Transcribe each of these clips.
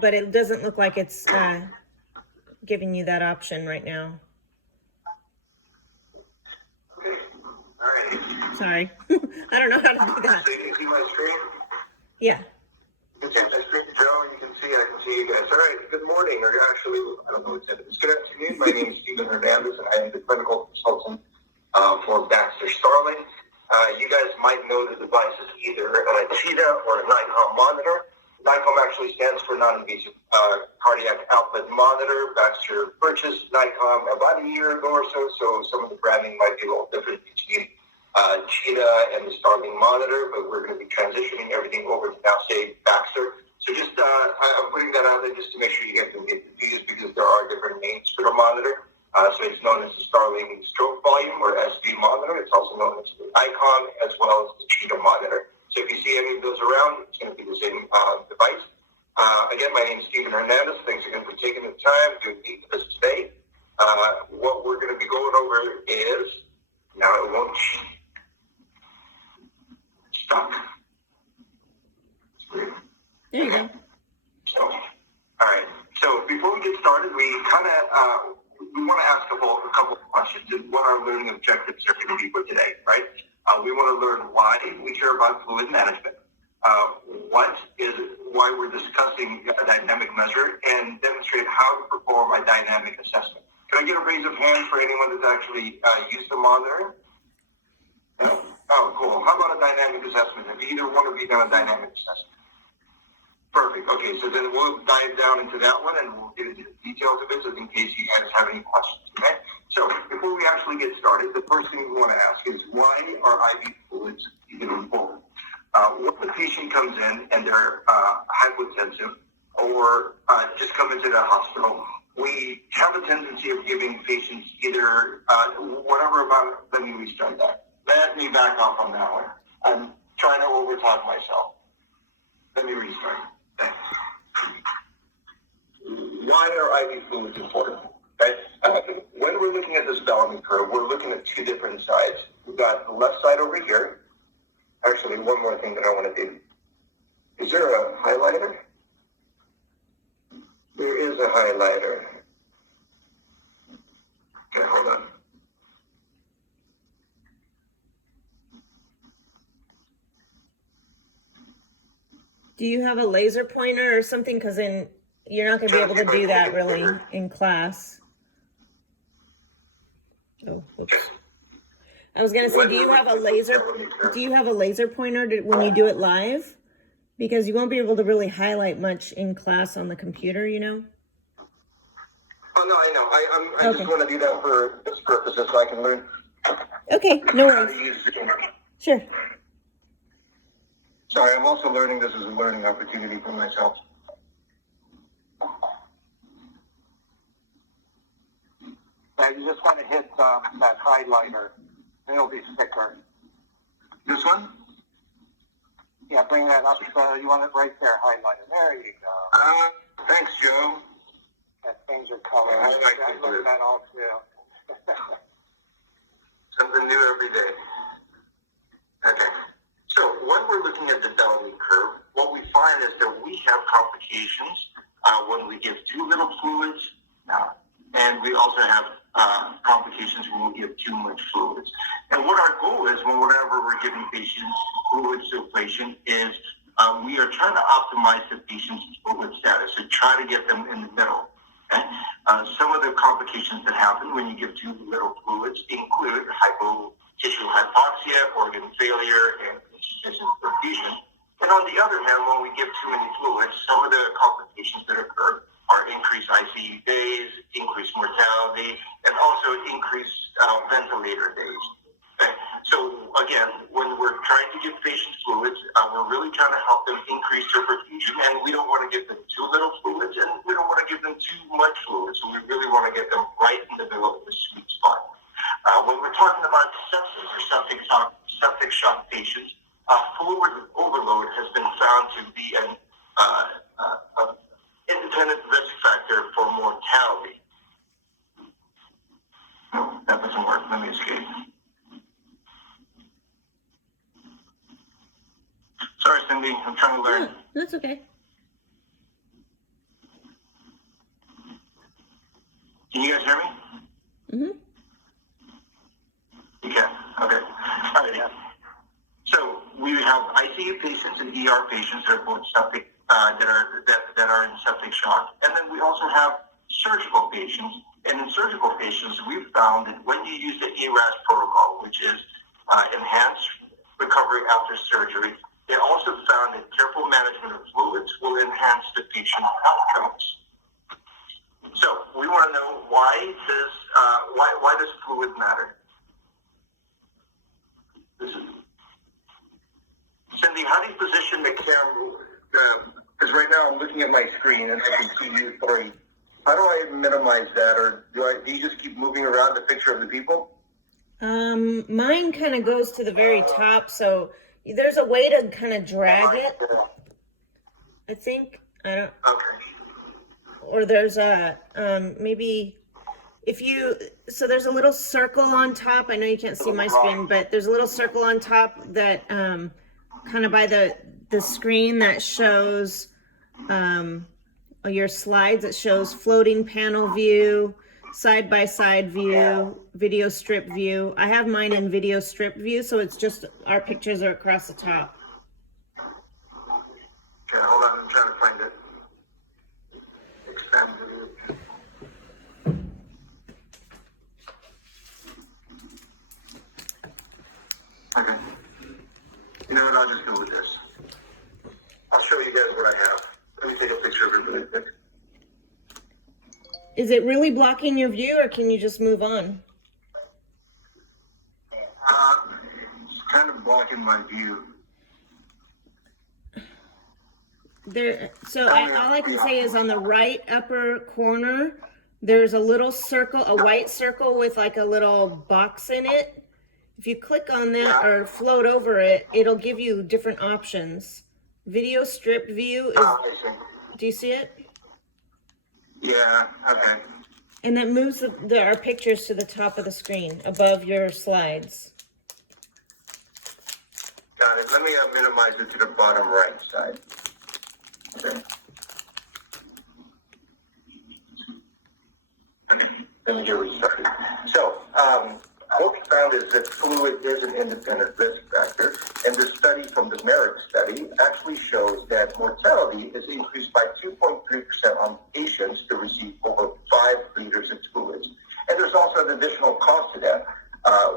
but it doesn't look like it's giving you that option right now. Okay. All right. Sorry. I don't know how to do that. So you can see my screen? Yeah. You can see my screen, Joe, and I can see you guys. All right, good morning, or actually, I don't know what it is. Good afternoon. My name is Steven Hernandez, and I am the clinical consultant for Baxter Starling. You guys might know the device is either a Cheetah or a Nikon monitor. Nikon actually stands for non-invasive cardiac output monitor. Baxter purchased Nikon about a year ago or so some of the branding might be a little different between Cheetah and the Starling monitor, but we're going to be transitioning everything over to now say Baxter. So just I'm putting that out there just to make sure you guys can get confused because there are different names for the monitor. So it's known as the Starling Stroke Volume or SV monitor. It's also known as the Nikon as well as the Cheetah monitor. So if you see any of those around, it's going to be the same device. Again, my name is Steven Hernandez. Thanks again for taking the time to meet with us today. What we're going to be going over is, now it won't stop. There you go. So, all right. So before we get started, we want to ask a couple of questions and what our learning objectives are going to be for today, right? We want to learn why we care about fluid management, why we're discussing a dynamic measure, and demonstrate how to perform a dynamic assessment. Can I get a raise of hands for anyone that's actually used the monitor? No? Oh, cool. How about a dynamic assessment? Have either one of you done a dynamic assessment? Perfect. Okay, so then we'll dive down into that one and we'll get into the details of it just in case you guys have any questions, okay? So before we actually get started, the first thing we want to ask is why are IV fluids even important? When the patient comes in and they're hypotensive or just come into the hospital, we have a tendency of giving patients either whatever amount. Let me restart that. Let me back off on that one. I'm trying to overtalk myself. Let me restart. Thanks. Why are IV fluids important? Okay? When we're looking at this Bellamy curve, we're looking at two different sides. We've got the left side over here. Actually, one more thing that I want to do. Is there a highlighter? There is a highlighter. Okay, hold on. Do you have a laser pointer or something? Because then you're not going to be able to do that really in class. Oh, whoops. I was going to say, do you have a laser pointer when you do it live? Because you won't be able to really highlight much in class on the computer, you know? Oh, no, I know. I just want to do that for this purposes so I can learn. Okay, no worries. Sure. Sorry, I'm also learning. This is a learning opportunity for myself. You just want to hit that highlighter. It'll be thicker. This one? Yeah, bring that up. You want it right there, highlighter. There you go. Thanks, Joe. That things are colored. I like look at that all too. Something new every day. Okay. So when we're looking at the Bellamy curve, what we find is that we have complications when we give too little fluids, and we also have complications when we give too much fluids. And what our goal is whenever we're giving patients fluid filtration is we are trying to optimize the patient's fluid status and try to get them in the middle. Okay? Some of the complications that happen when you give too little fluids include tissue hypoxia, organ failure, and insufficient perfusion. And on the other hand, when we give too many fluids, some of the complications that occur are increased ICU days, increased mortality, and also increased ventilator days. Okay? So again, when we're trying to give patients fluids, we're really trying to help them increase their perfusion, and we don't want to give them too little fluids, and we don't want to give them too much fluids. So we really want to get them right in the middle of the sweet spot. When we're talking about sepsis or septic shock patients, fluid overload has been found to be an independent risk factor for mortality. No, that doesn't work. Let me escape. Sorry, Cindy. I'm trying to learn. Yeah, that's okay. Can you guys hear me? Mm-hmm. You can. Okay. All right. Yeah. So we have ICU patients and ER patients that are both septic, that are in septic shock, and then we also have surgical patients. And in surgical patients, we've found that when you use the ERAS protocol, which is enhanced recovery after surgery, they also found that careful management of fluids will enhance the patient outcomes. So we want to know why does fluid matter? Cindy, how do you position the camera? Because right now I'm looking at my screen and I can see you three. How do I minimize that, or do you just keep moving around the picture of the people? Mine kind of goes to the very top, so there's a way to kind of drag it. I think I don't. Okay. Or there's a maybe if you there's a little circle on top. I know you can't see my screen, but there's a little circle on top that kind of by the screen that shows your slides. It shows floating panel view, side by side view, video strip view. I have mine in video strip view, so it's just our pictures are across the top. Okay, hold on, I'm trying to find it. Expand view. Okay. You know what, I'll just go with this. I'll show you guys what I have. Let me take a picture of it really quick. Is it really blocking your view, or can you just move on? It's kind of blocking my view. There, so all I can say is on the right upper corner, there's a little circle, a white circle with like a little box in it. If you click on that or float over it, it'll give you different options. Video strip view is, do you see it? Yeah, okay. And that moves our pictures to the top of the screen above your slides. Got it. Let me minimize it to the bottom right side. Okay. Let me get restarted. So, what we found is that fluid is an independent risk factor, and the study from the MERIT study actually shows that mortality is increased by 2.3% on patients to receive over 5 liters of fluids. And there's also an additional cost to that.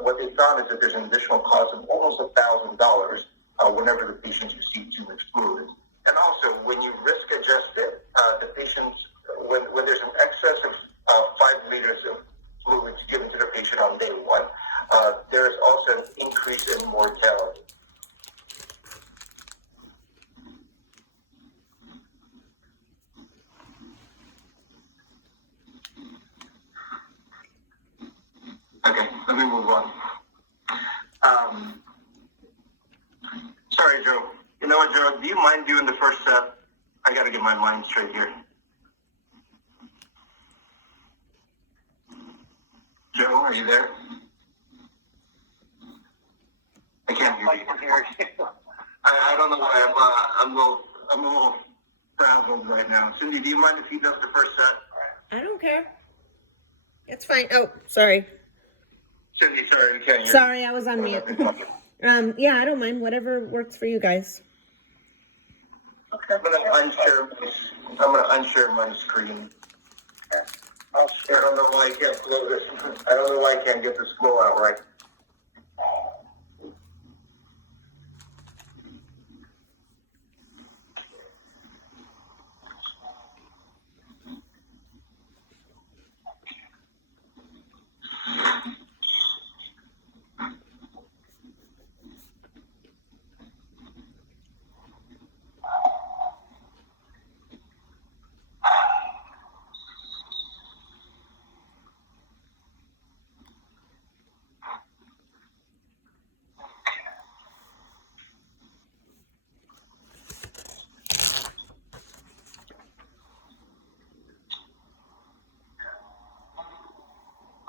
What they found is that there's an additional cost of almost $1,000 whenever the patients receive too much fluid. And also, when you risk adjust it, the patients, when there's an excess of 5 liters of fluids given to the patient on day one, there is also an increase in mortality. Okay, let me move on. Sorry, Joe. You know what, Joe? Do you mind doing the first step? I got to get my mind straight here. Joe, are you there? I can't hear you. I can hear you. I don't know why I'm a little frazzled right now. Cindy, do you mind if he does the first set? I don't care. It's fine. Oh, sorry. Cindy, sorry, we can't hear you. Sorry, I was on mute. Yeah, I don't mind. Whatever works for you guys. Okay. I'm gonna unshare my screen. I don't know why I can't flow this. I don't know why I can't get this flow out right.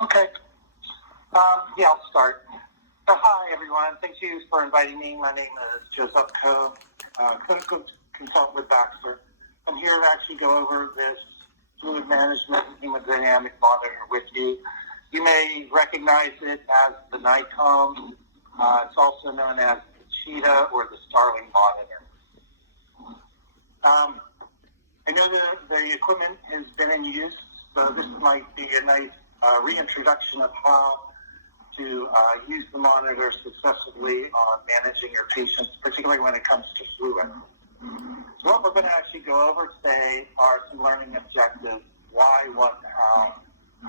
Okay. Yeah, I'll start. So, hi, everyone. Thank you for inviting me. My name is Joseph Coe, clinical consultant with Baxter. I'm here to actually go over this fluid management hemodynamic monitor with you. You may recognize it as the NICOM. It's also known as the Cheetah or the Starling monitor. I know the equipment has been in use, so this might be a nice reintroduction of how to use the monitor successfully on managing your patients, particularly when it comes to fluid. So what we're going to actually go over today are some learning objectives. Why, what, how.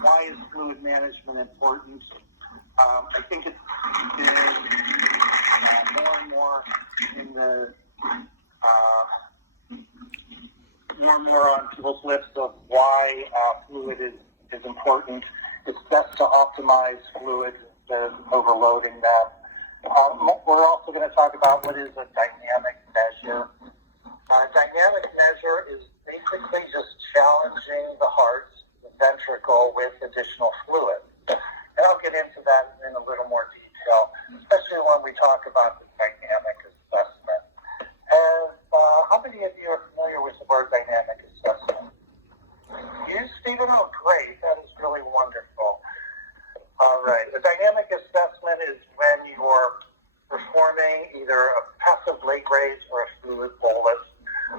Why is fluid management important? I think it's been more and more in the more and more on people's lips of why fluid is important. It's best to optimize fluid instead of overloading them. We're also going to talk about what is a dynamic measure. Dynamic measure is basically just challenging the heart, the ventricle, with additional fluid. And I'll get into that in a little more detail, especially when we talk about the dynamic assessment. And how many of you are familiar with the word dynamic assessment? You, Stephen? Oh, great. That is really wonderful. All right. The dynamic assessment is when you're performing either a passive leg raise or a fluid bolus.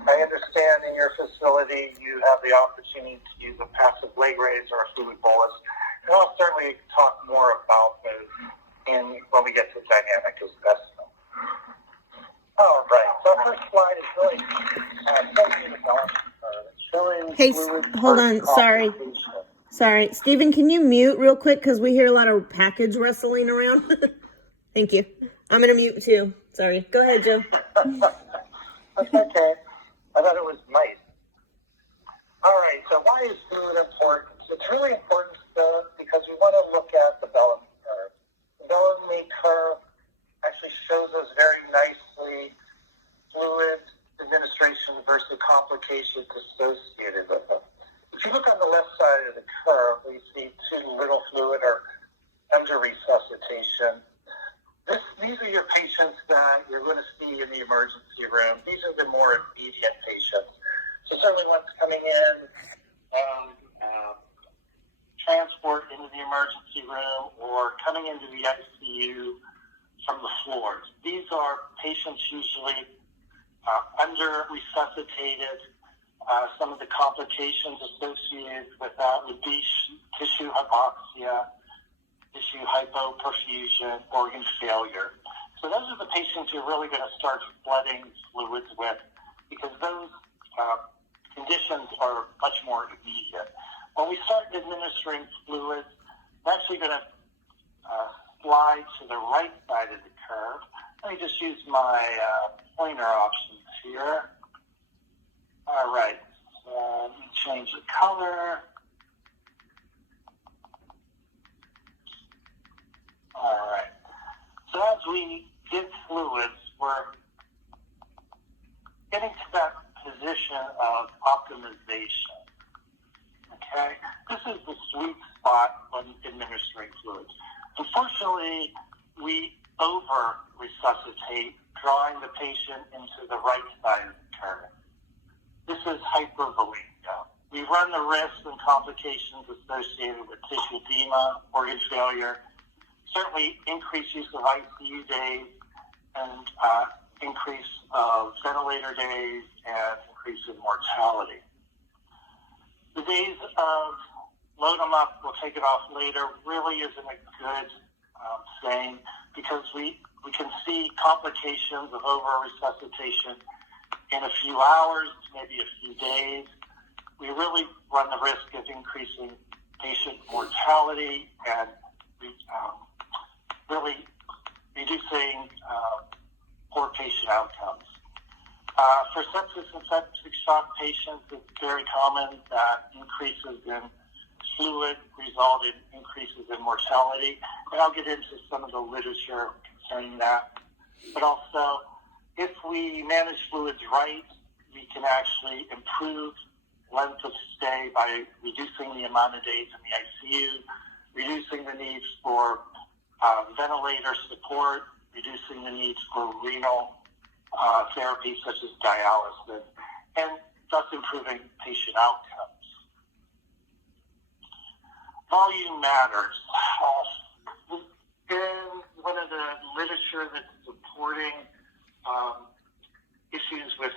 I understand in your facility you have the opportunity to use a passive leg raise or a fluid bolus. And I'll certainly talk more about those when we get to dynamic assessment. All right. So our first slide is really showing Hey, fluid hold on. Sorry. Sorry. Stephen, can you mute real quick? Because we hear a lot of package rustling around. Thank you. I'm going to mute too. Sorry. Go ahead, Joe. That's okay. I thought it was nice. All right, so why is fluid important? It's really important because we want to look at the Bellamy curve. The Bellamy curve actually shows us very nicely fluid administration versus complications associated with it. If you look on the left side of the curve, we see too little fluid or under resuscitation. These are your patients that you're going to see in the emergency room. These are the more immediate patients. So certainly ones coming in and transport into the emergency room or coming into the ICU from the floors. These are patients usually under resuscitated. Some of the complications associated with that would be tissue hypoxia, tissue hypoperfusion, organ failure. So those are the patients you're really going to start flooding fluids with because those conditions are much more immediate. When we start administering fluids, I'm actually going to slide to the right side of the curve. Let me just use my pointer options here. All right, so let me change the color. All right. So as we give fluids, we're getting to that position of optimization. Okay? This is the sweet spot when administering fluids. Unfortunately, we over-resuscitate, drawing the patient into the right side of the curve. This is hypervolemia. We run the risks and complications associated with tissue edema, organ failure, certainly increased use of ICU days and increase of ventilator days and increase in mortality. The days of load them up, we'll take it off later, really isn't a good thing because we can see complications of over-resuscitation in a few hours, maybe a few days. We really run the risk of increasing patient mortality and really reducing poor patient outcomes. For sepsis and septic shock patients, it's very common that increases in fluid result in increases in mortality. And I'll get into some of the literature concerning that. But also, if we manage fluids right, we can actually improve length of stay by reducing the amount of days in the ICU, reducing the needs for ventilator support, reducing the needs for renal therapy such as dialysis, and thus improving patient outcomes. volume matters. In one of the literature that's supporting issues with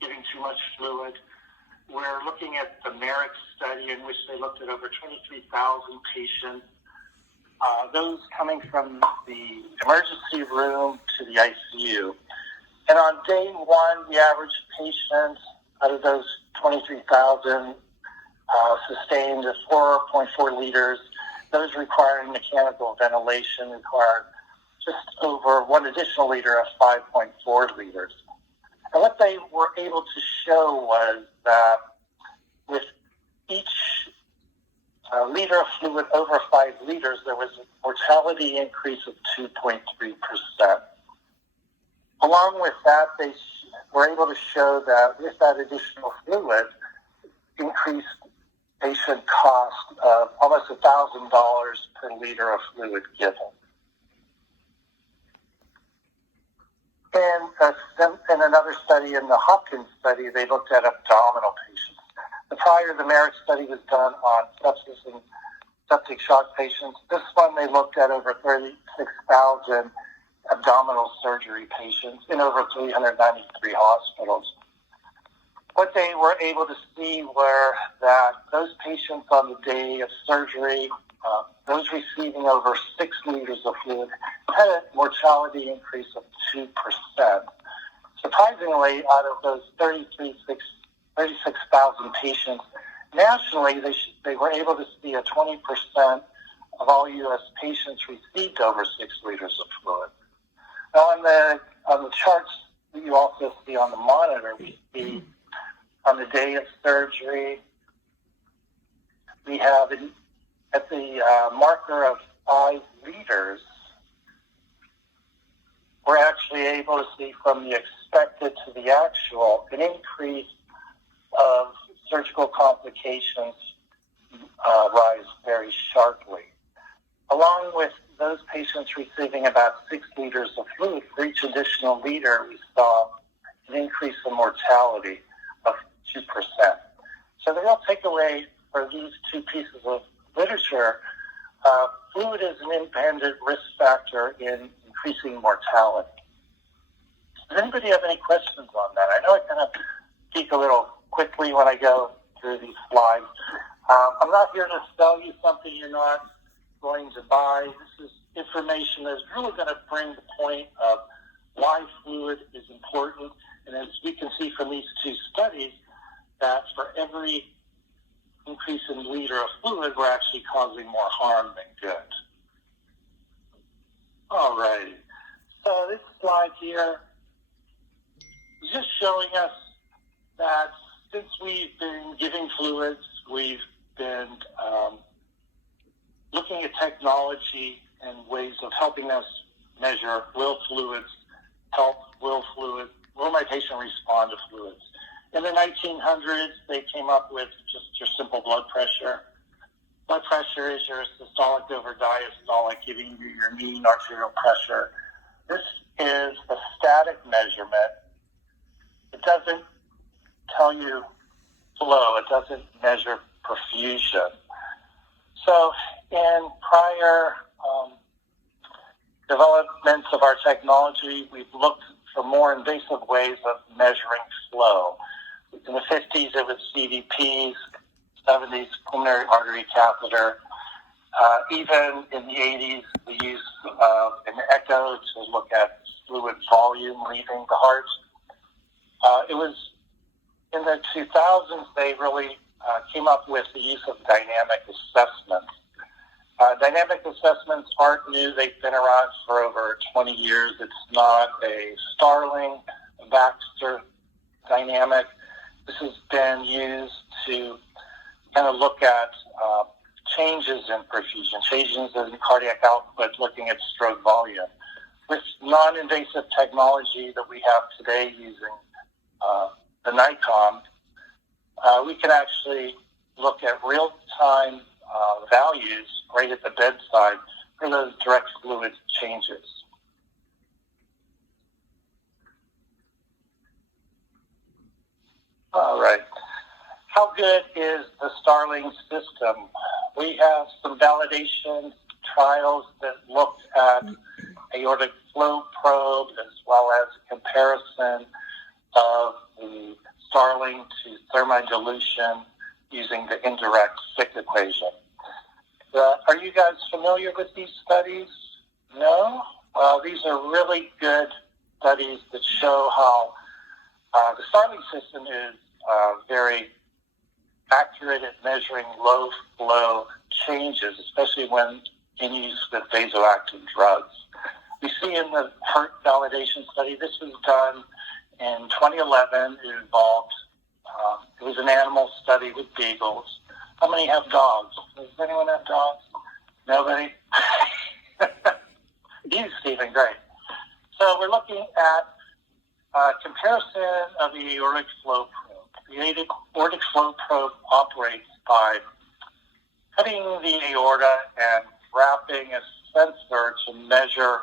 giving too much fluid, we're looking at the MERIT study in which they looked at over 23,000 patients, those coming from the emergency room to the ICU. And on day one, the average patient out of those 23,000 sustained 4.4 liters. Those requiring mechanical ventilation required just over 1 additional liter of 5.4 liters. And what they were able to show was that with each liter of fluid over 5 liters, there was a mortality increase of 2.3%. Along with that, they were able to show that with that additional fluid, increased patient cost of almost $1,000 per liter of fluid given. In another study, in the Hopkins study, they looked at abdominal patients. The MERIT study was done on sepsis and septic shock patients. This one, they looked at over 36,000 abdominal surgery patients in over 393 hospitals. What they were able to see were that those patients on the day of surgery, those receiving over 6 liters of fluid, had a mortality increase of 2%. Surprisingly, out of those 36,000 patients, nationally, they were able to see a 20% of all U.S. patients received over 6 liters of fluid. Now, on the charts that you also see on the monitor, we see on the day of surgery, we have at the marker of 5 liters, we're actually able to see from the expected to the actual an increase of surgical complications rise very sharply. Along with those patients receiving about 6 liters of fluid, for each additional liter, we saw an increase in mortality of 2%. So the real takeaway for these two pieces of literature, fluid is an independent risk factor in increasing mortality. Does anybody have any questions on that? I know I kind of speak a little quickly when I go through these slides. I'm not here to sell you something you're not going to buy. This is information that's really going to bring the point of why fluid is important. And as we can see from these two studies, that for every increase in liter of fluid, we're actually causing more harm than good. All right. So this slide here is just showing us that since we've been giving fluids, we've been looking at technology and ways of helping us measure will my patient respond to fluids. In the 1900s, they came up with just your simple blood pressure. Blood pressure is your systolic over diastolic, giving you your mean arterial pressure. This is a static measurement. It doesn't tell you flow. It doesn't measure perfusion. So in prior developments of our technology, we've looked for more invasive ways of measuring flow. In the 50s, it was CVPs, 70s, pulmonary artery catheter. Even in the 80s, the use of an echo to look at fluid volume leaving the heart. It was in the 2000s they really came up with the use of dynamic assessments. Dynamic assessments aren't new. They've been around for over 20 years. It's not a Starling, a Baxter dynamic. This has been used to kind of look at changes in perfusion, changes in cardiac output, looking at stroke volume. With non-invasive technology that we have today using the NICOM, we can actually look at real-time values right at the bedside for those direct fluid changes. All right. How good is the Starling system? We have some validation trials that looked at aortic flow probe as well as a comparison of the Starling to thermite dilution using the indirect Fick equation. Are you guys familiar with these studies? No? Well, these are really good studies that show how the Starling system is very accurate at measuring low flow changes, especially when in use with vasoactive drugs. We see in the heart validation study, this was done in 2011. It involved, it was an animal study with beagles. How many have dogs? Does anyone have dogs? Nobody? You, Stephen, great. So we're looking at comparison of the aortic flow probe. The aortic flow probe operates by cutting the aorta and wrapping a sensor to measure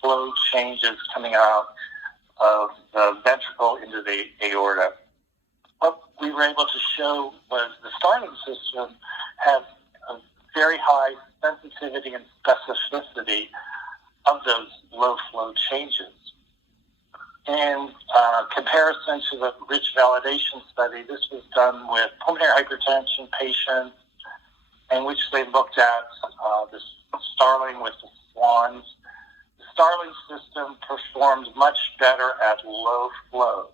flow changes coming out of the ventricle into the aorta. What we were able to show was the Starling system had a very high sensitivity and specificity of those low flow changes. In comparison to the Rich validation study, this was done with pulmonary hypertension patients in which they looked at the Starling with the Swans. The Starling system performed much better at low flows.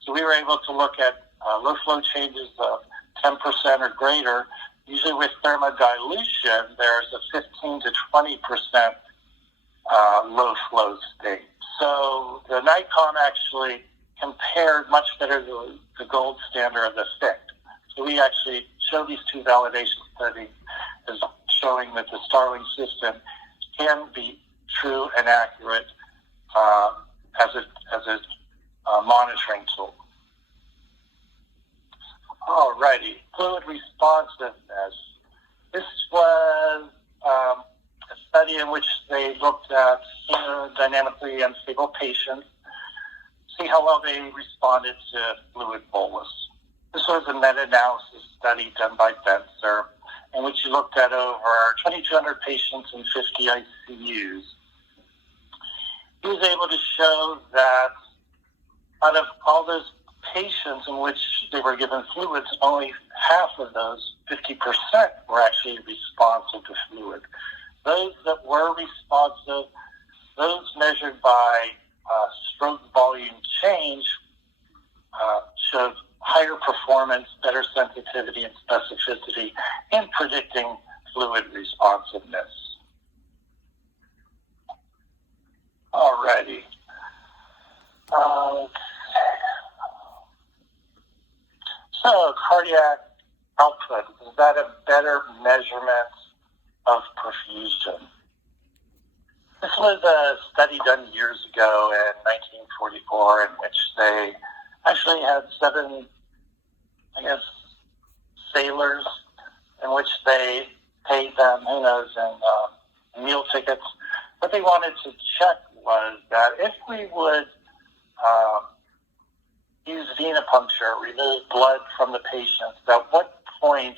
So we were able to look at low flow changes of 10% or greater. Usually with thermodilution, there's a 15 to 20% low flow state. So the NICOM actually compared much better to the gold standard of the Fick. So we actually show these two validation studies as showing that the Starling system can be true and accurate as a monitoring tool. Alrighty, fluid responsiveness. This was a study in which they looked at dynamically unstable patients, see how well they responded to fluid bolus. This was a meta-analysis study done by Benser, in which he looked at over 2,200 patients in 50 ICUs. He was able to show that out of all those patients in which they were given fluids, only half of those, 50%, were actually responsive to fluid. Those that were responsive, those measured by stroke volume change, showed higher performance, better sensitivity and specificity in predicting fluid responsiveness. Alrighty. So cardiac output, is that a better measurement of perfusion? This was a study done years ago in 1944 in which they actually had 7, sailors in which they paid them, who knows, in meal tickets. What they wanted to check was that if we would use venipuncture, remove blood from the patients, at what point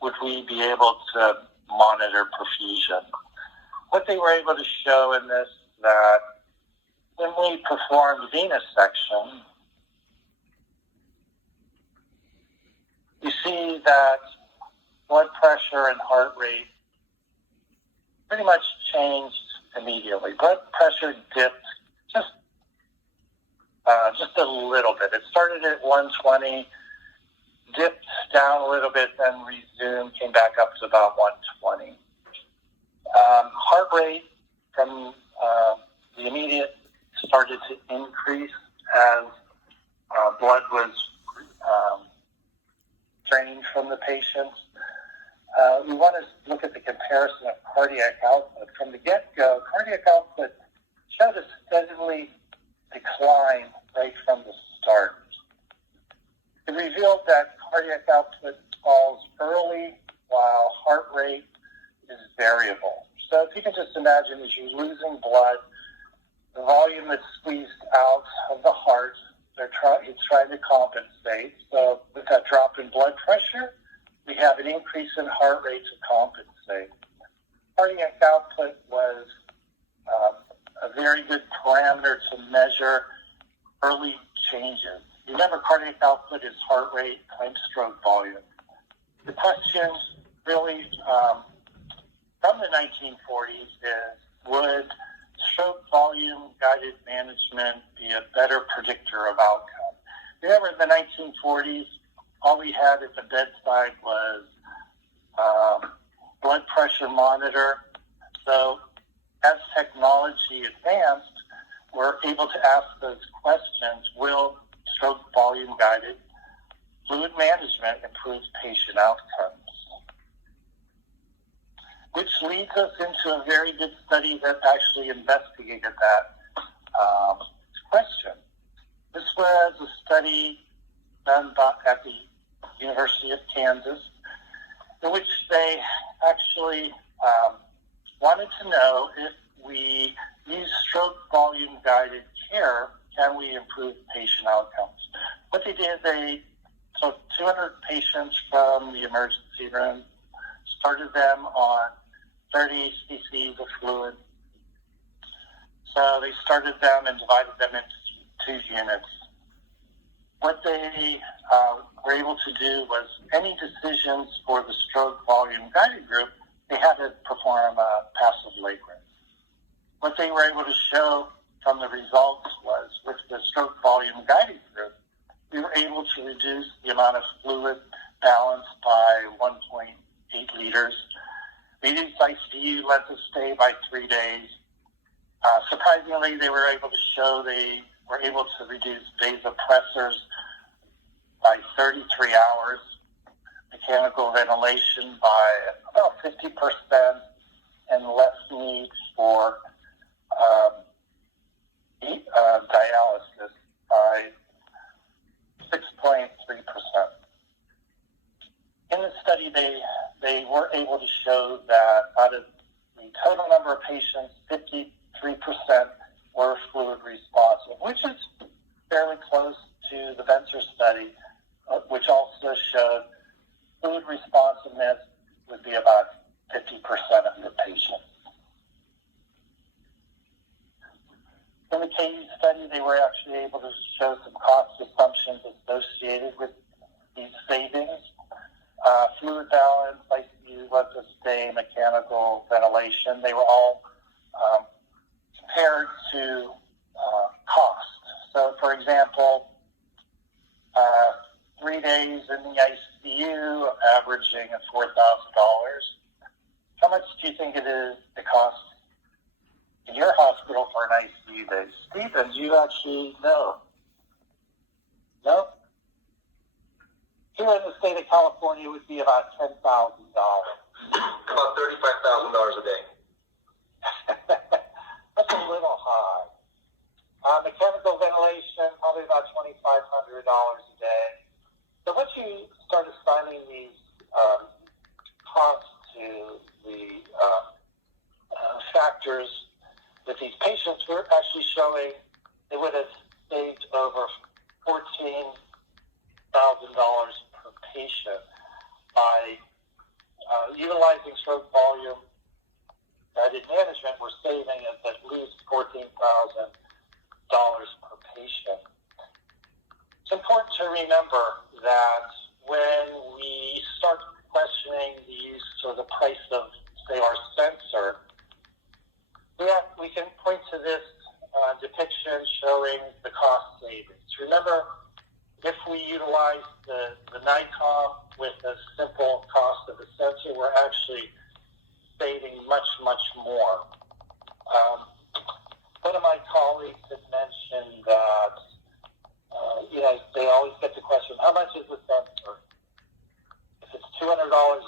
would we be able to monitor perfusion? What they were able to show in this, that when we performed venesection, you see that blood pressure and heart rate pretty much changed immediately. Blood pressure dipped just a little bit. It started at 120, dipped down a little bit, then resumed, came back up to about 120. Heart rate from the immediate started to increase as blood was drained from the patients. We want to look at the comparison of cardiac output. From the get-go, cardiac output showed a steadily decline right from the start. It revealed that cardiac output falls early while heart rate is variable. So if you can just imagine, as you're losing blood, the volume that's squeezed out of the heart, it's trying to compensate. So with that drop in blood pressure, we have an increase in heart rate to compensate. Cardiac output was a very good parameter to measure early changes. Remember, cardiac output is heart rate times stroke volume. The question really from the 1940s is, would stroke volume guided management be a better predictor of outcome? Remember, in the 1940s, all we had at the bedside was blood pressure monitor. So as technology advanced, we're able to ask those questions. Will stroke volume guided fluid management improve patient outcomes? Which leads us into a very good study that actually investigated that question. This was a study done at the University of Kansas, in which they actually wanted to know if we use stroke volume guided care, can we improve patient outcomes? What they did, they took 200 patients from the emergency room, started them on 30 cc's of fluid. So they started them and divided them into 2 units. What they were able to do was any decisions for the stroke volume guided group, they had to perform a passive leg rinse. What they were able to show from the results was with the stroke volume guided group, we were able to reduce the amount of fluid balance by 1.8 liters, reduce ICU length of stay by 3 days. Surprisingly, they were able to show they were able to reduce vasopressors by 33 hours, mechanical ventilation by about 50%, and less need for dialysis by 6.3%. In the study, they were able to show that out of the total number of patients, 53% were fluid responsive, which is fairly close to the Vencer study, which also showed fluid responsiveness would be about 50% of the patients. In the KU study, they were actually able to show some cost assumptions associated with these savings. Fluid balance, ICU length of stay, mechanical ventilation, they were all compared to cost. So, for example, 3 days in the ICU, averaging at $4,000. How much do you think it costs in your hospital for an ICU day? Stephen, do you actually know? No? Here in the state of California, it would be about $10,000. About $35,000 a day. That's a little high. Mechanical ventilation, probably about $2,500 a day. So once you start assigning these costs to the factors with these patients, we're actually showing they would have saved over $14,000 per patient by utilizing stroke volume guided management. We're saving at least $14,000 per patient. It's important to remember that when we start questioning the use or the price of, say, our sensor, we can point to this depiction showing the cost savings. Remember, if we utilize the NICOM with a simple cost of a sensor, we're actually saving much, much more. One of my colleagues had mentioned that, they always get the question, how much is the sensor? If it's $200,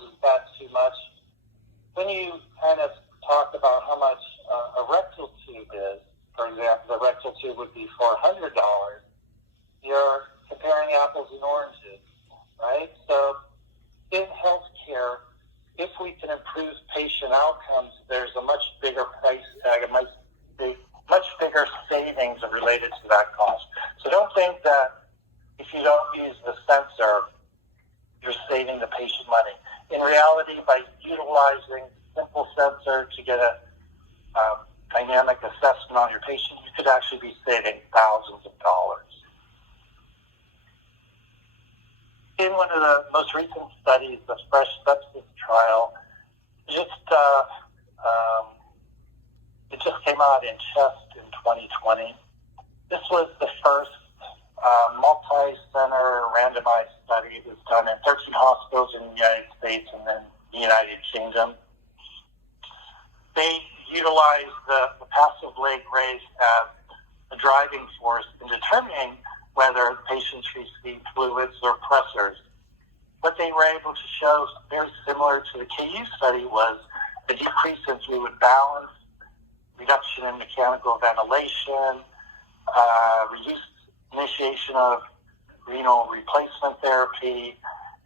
is that too much? When you kind of talk about how much a rectal tube is, for example, the rectal tube would be $400, you're comparing apples and oranges, right? So in healthcare, if we can improve patient outcomes, there's a much bigger price tag, much bigger savings related to that cost. So don't think that if you don't use the sensor, you're saving the patient money. In reality, by utilizing simple sensor to get a dynamic assessment on your patient, you could actually be saving thousands of dollars. In one of the most recent studies, the Fresh Sepsis trial, it just came out in CHEST in 2020. This was the first multi-center randomized study. It was done in 13 hospitals in the United States and then the United Kingdom. They utilized the passive leg raise as a driving force in determining whether patients received fluids or pressors. What they were able to show, very similar to the KU study, was a decrease in fluid balance, reduction in mechanical ventilation, reduced initiation of renal replacement therapy,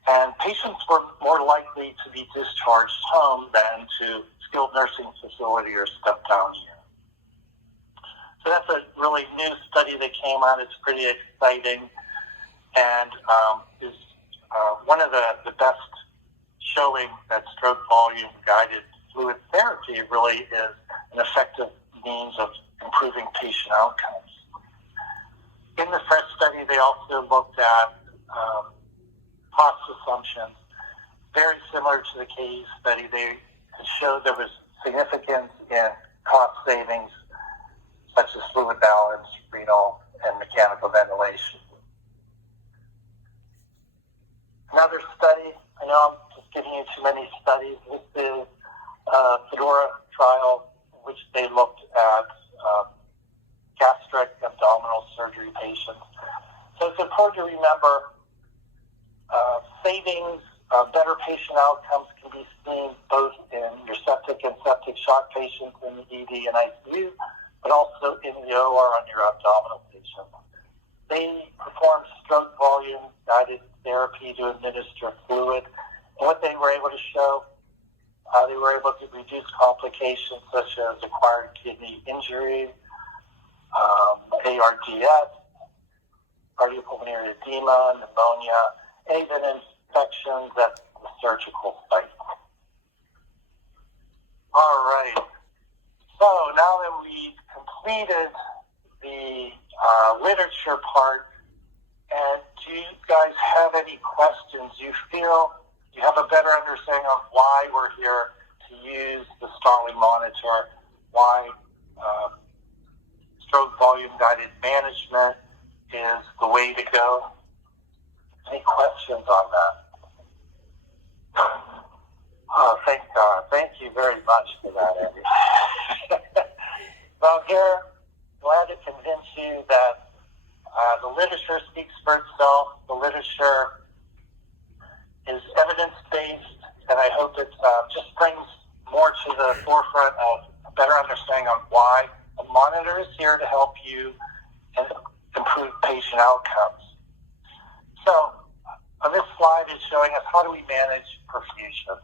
and patients were more likely to be discharged home than to skilled nursing facility or step-down unit. So that's a really new study that came out. It's pretty exciting and is one of the best showing that stroke volume guided fluid therapy really is an effective means of improving patient outcomes. In the FRESH study, they also looked at cost assumptions. Very similar to the KE study, they showed there was significance in cost savings such as fluid balance, renal, and mechanical ventilation. Another study, I know I'm just giving you too many studies, this is FEDORA trial, in which they looked at gastric abdominal surgery patients. So it's important to remember savings, better patient outcomes can be seen both in your septic and septic shock patients in the ED and ICU, but also in the OR on your abdominal patients. They performed stroke volume guided therapy to administer fluid. And what they were able to show, they were able to reduce complications such as acquired kidney injury, ARDS, cardiopulmonary edema, pneumonia, and even infections at the surgical site. All right. So now that we've completed the literature part, and do you guys have any questions? You feel you have a better understanding of why we're here to use the Starling monitor, why stroke volume guided management is the way to go? Any questions on that? Oh, thank God. Thank you very much for that, Andy. Well, here, glad to convince you that the literature speaks for itself. The literature is evidence-based, and I hope it just brings more to the forefront of a better understanding on why a monitor is here to help you and improve patient outcomes. So, on this slide is showing us how do we manage perfusion.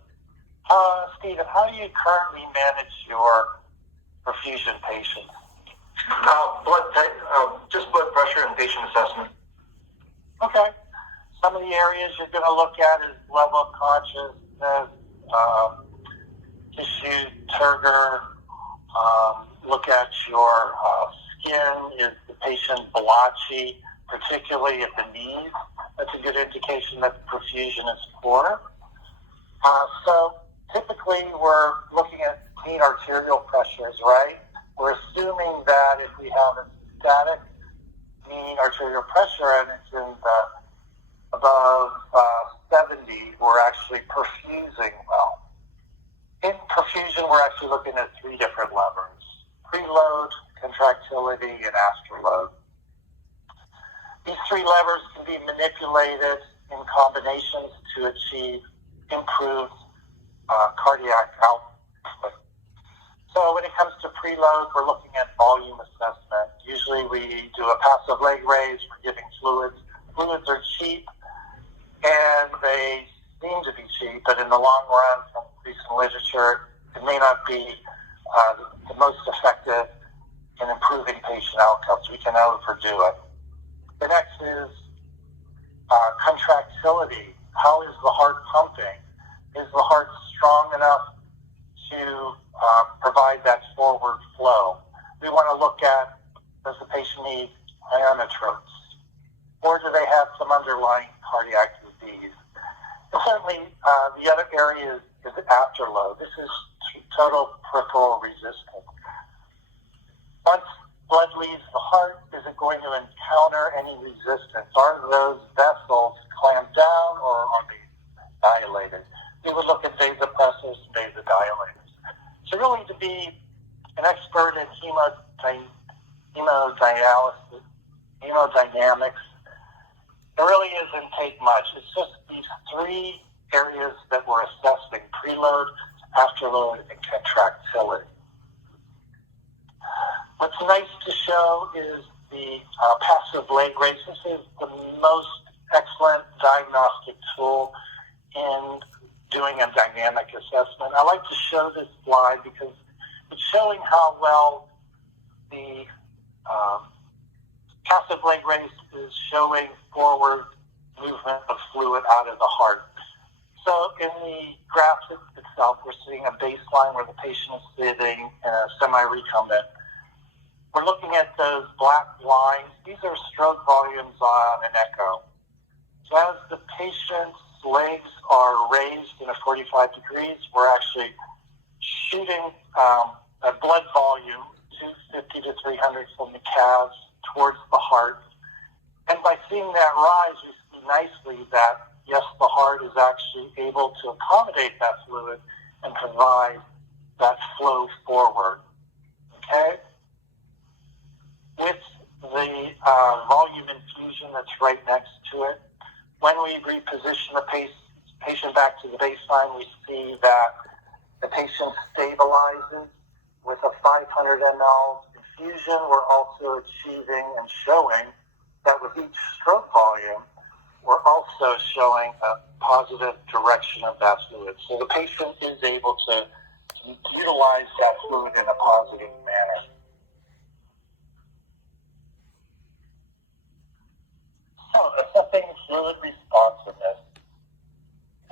Stephen, how do you currently manage your perfusion patients? Just blood pressure and patient assessment. Okay. Some of the areas you're going to look at is level of consciousness, tissue, turgor. Look at your skin. Is the patient blotchy, particularly at the knees? That's a good indication that the perfusion is poor. So typically we're looking at mean arterial pressures, right? We're assuming that if we have a static mean arterial pressure and it's in the above 70, we're actually perfusing well. In perfusion, we're actually looking at three different levers: preload, contractility, and afterload. These three levers can be manipulated in combinations to achieve improved cardiac output. So when it comes to preload, we're looking at volume assessment. Usually we do a passive leg raise, we're giving fluids. Fluids are cheap, and they seem to be cheap, but in the long run, from recent literature, it may not be the most effective in improving patient outcomes. We can overdo it. The next is contractility. how is the heart pumping? Is the heart strong enough to provide that forward flow? We want to look at, does the patient need ionotropes? Or do they have some underlying cardiac disease? And certainly, the other area is afterload. This is total peripheral resistance. Once blood leaves the heart, is it going to encounter any resistance? Are those vessels clamped down or are they dilated? We would look at vasopressors and vasodilators. So really, to be an expert in hemodynamics, it really isn't take much. It's just these three areas that we're assessing: preload, afterload, and contractility. What's nice to show is the passive leg raise. This is the most excellent diagnostic tool in doing a dynamic assessment. I like to show this slide because it's showing how well the passive leg raise is showing forward movement of fluid out of the heart. So in the graph itself, we're seeing a baseline where the patient is sitting in a semi-recumbent. We're looking at those black lines. These are stroke volumes on an echo. So as the patient's legs are raised in a 45 degrees, we're actually shooting a blood volume, 250 to 300 from the calves towards the heart. And by seeing that rise, we see nicely that, yes, the heart is actually able to accommodate that fluid and provide that flow forward. Okay? With the volume infusion that's right next to it, when we reposition the patient back to the baseline, we see that the patient stabilizes with a 500 ml infusion. We're also achieving and showing that with each stroke volume, we're also showing a positive direction of that fluid. So the patient is able to utilize that fluid in a positive manner. So assessing fluid responsiveness.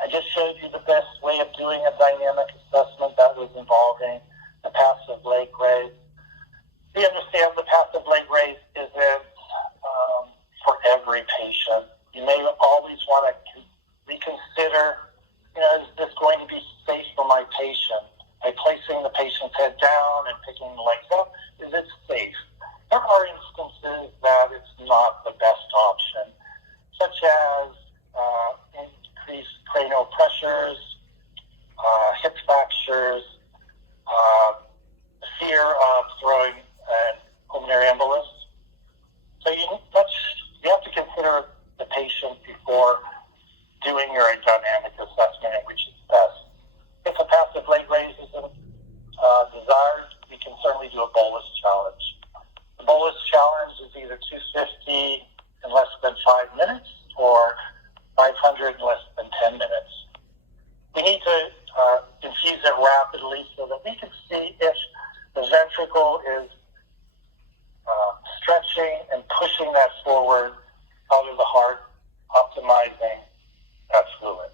I just showed you the best way of doing a dynamic assessment that was involving the passive leg raise. We understand the passive leg raise isn't for every patient. You may always want to reconsider, is this going to be safe for my patient? By placing the patient's head down and picking the legs up, is it safe? There are instances that it's not the best option, such as increased cranial pressures, hip fractures, fear of throwing an pulmonary embolus. So you have to consider the patient before doing your dynamic assessment and which is best. If a passive leg raise isn't desired, we can certainly do a bolus challenge. The bolus challenge is either 250 in less than 5 minutes or 500 in less than 10 minutes. We need to infuse it rapidly so that we can see if the ventricle is stretching and pushing that forward out of the heart, optimizing that fluid.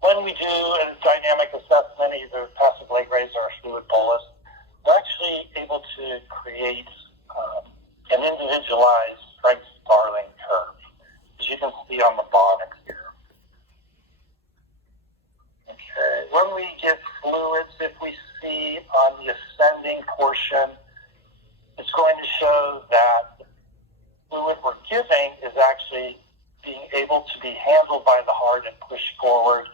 When we do a dynamic assessment, either passive leg raise or a fluid bolus, we're actually able to create an individualized strength Starling curve, as you can see on the bottom here. Okay, when we get fluids, if we see on the ascending portion, it's going to show that the fluid we're giving is actually being able to be handled by the heart and pushed forward,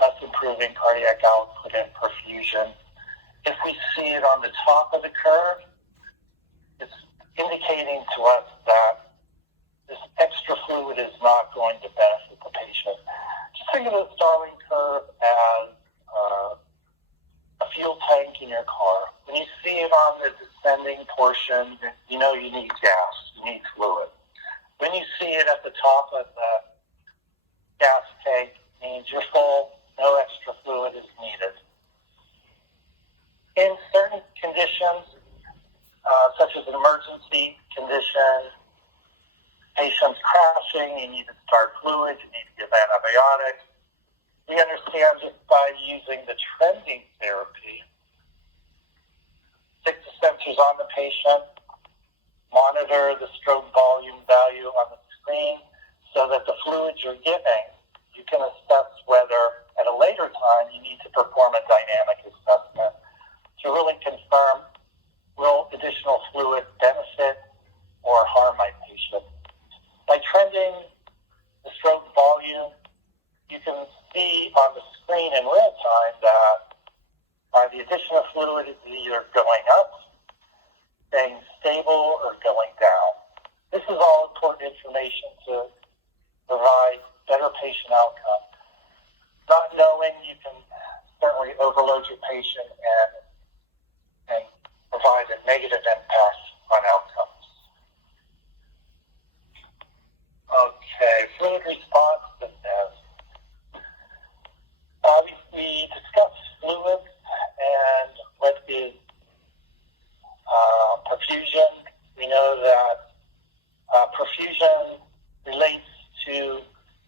thus improving cardiac output and perfusion. If we see it on the top of the curve, it's indicating to us that this extra fluid is not going to benefit the patient. Just think of the Starling curve as a fuel tank in your car. When you see it on the descending portion, you know you need gas, you need fluid. When you see it at the top of the gas tank, it means you're full, no extra fluid is needed. In certain conditions, such as an emergency condition, patients crashing, you need to start fluid, you need to give antibiotics. antibiotics. We understand just by using the trending therapy, stick the sensors on the patient, monitor the stroke volume value on the screen so that the fluids you're giving, you can assess whether at a later time you need to perform a dynamic assessment to really confirm will additional fluid benefit or harm my patient. By trending the stroke volume, you can see on the screen in real time that the addition of fluid is either going up, staying stable, or going down. This is all important information to provide better patient outcome. Not knowing, you can certainly overload your patient and provide a negative impact on outcomes. Okay, fluid responsiveness. We discussed fluids and what is perfusion. We know that perfusion relates to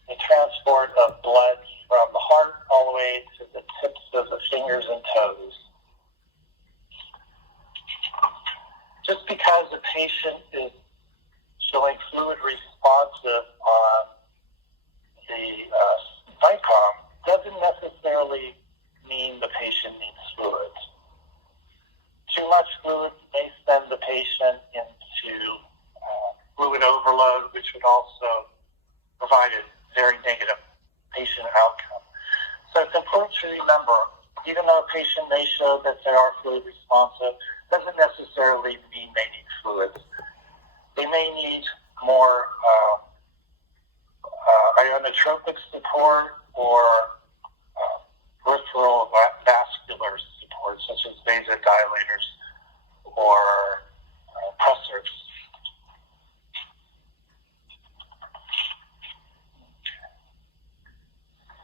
the transport of blood from the heart all the way to the tips of the fingers and toes. Just because a patient is showing fluid responsive on the NICOM doesn't necessarily mean the patient needs fluids. Too much fluid may send the patient into fluid overload, which would also provide a very negative patient outcome. So it's important to remember, even though a patient may show that they are fluid responsive, doesn't necessarily mean they need fluids. They may need more ionotropic support or peripheral vascular support, such as vasodilators or pressors.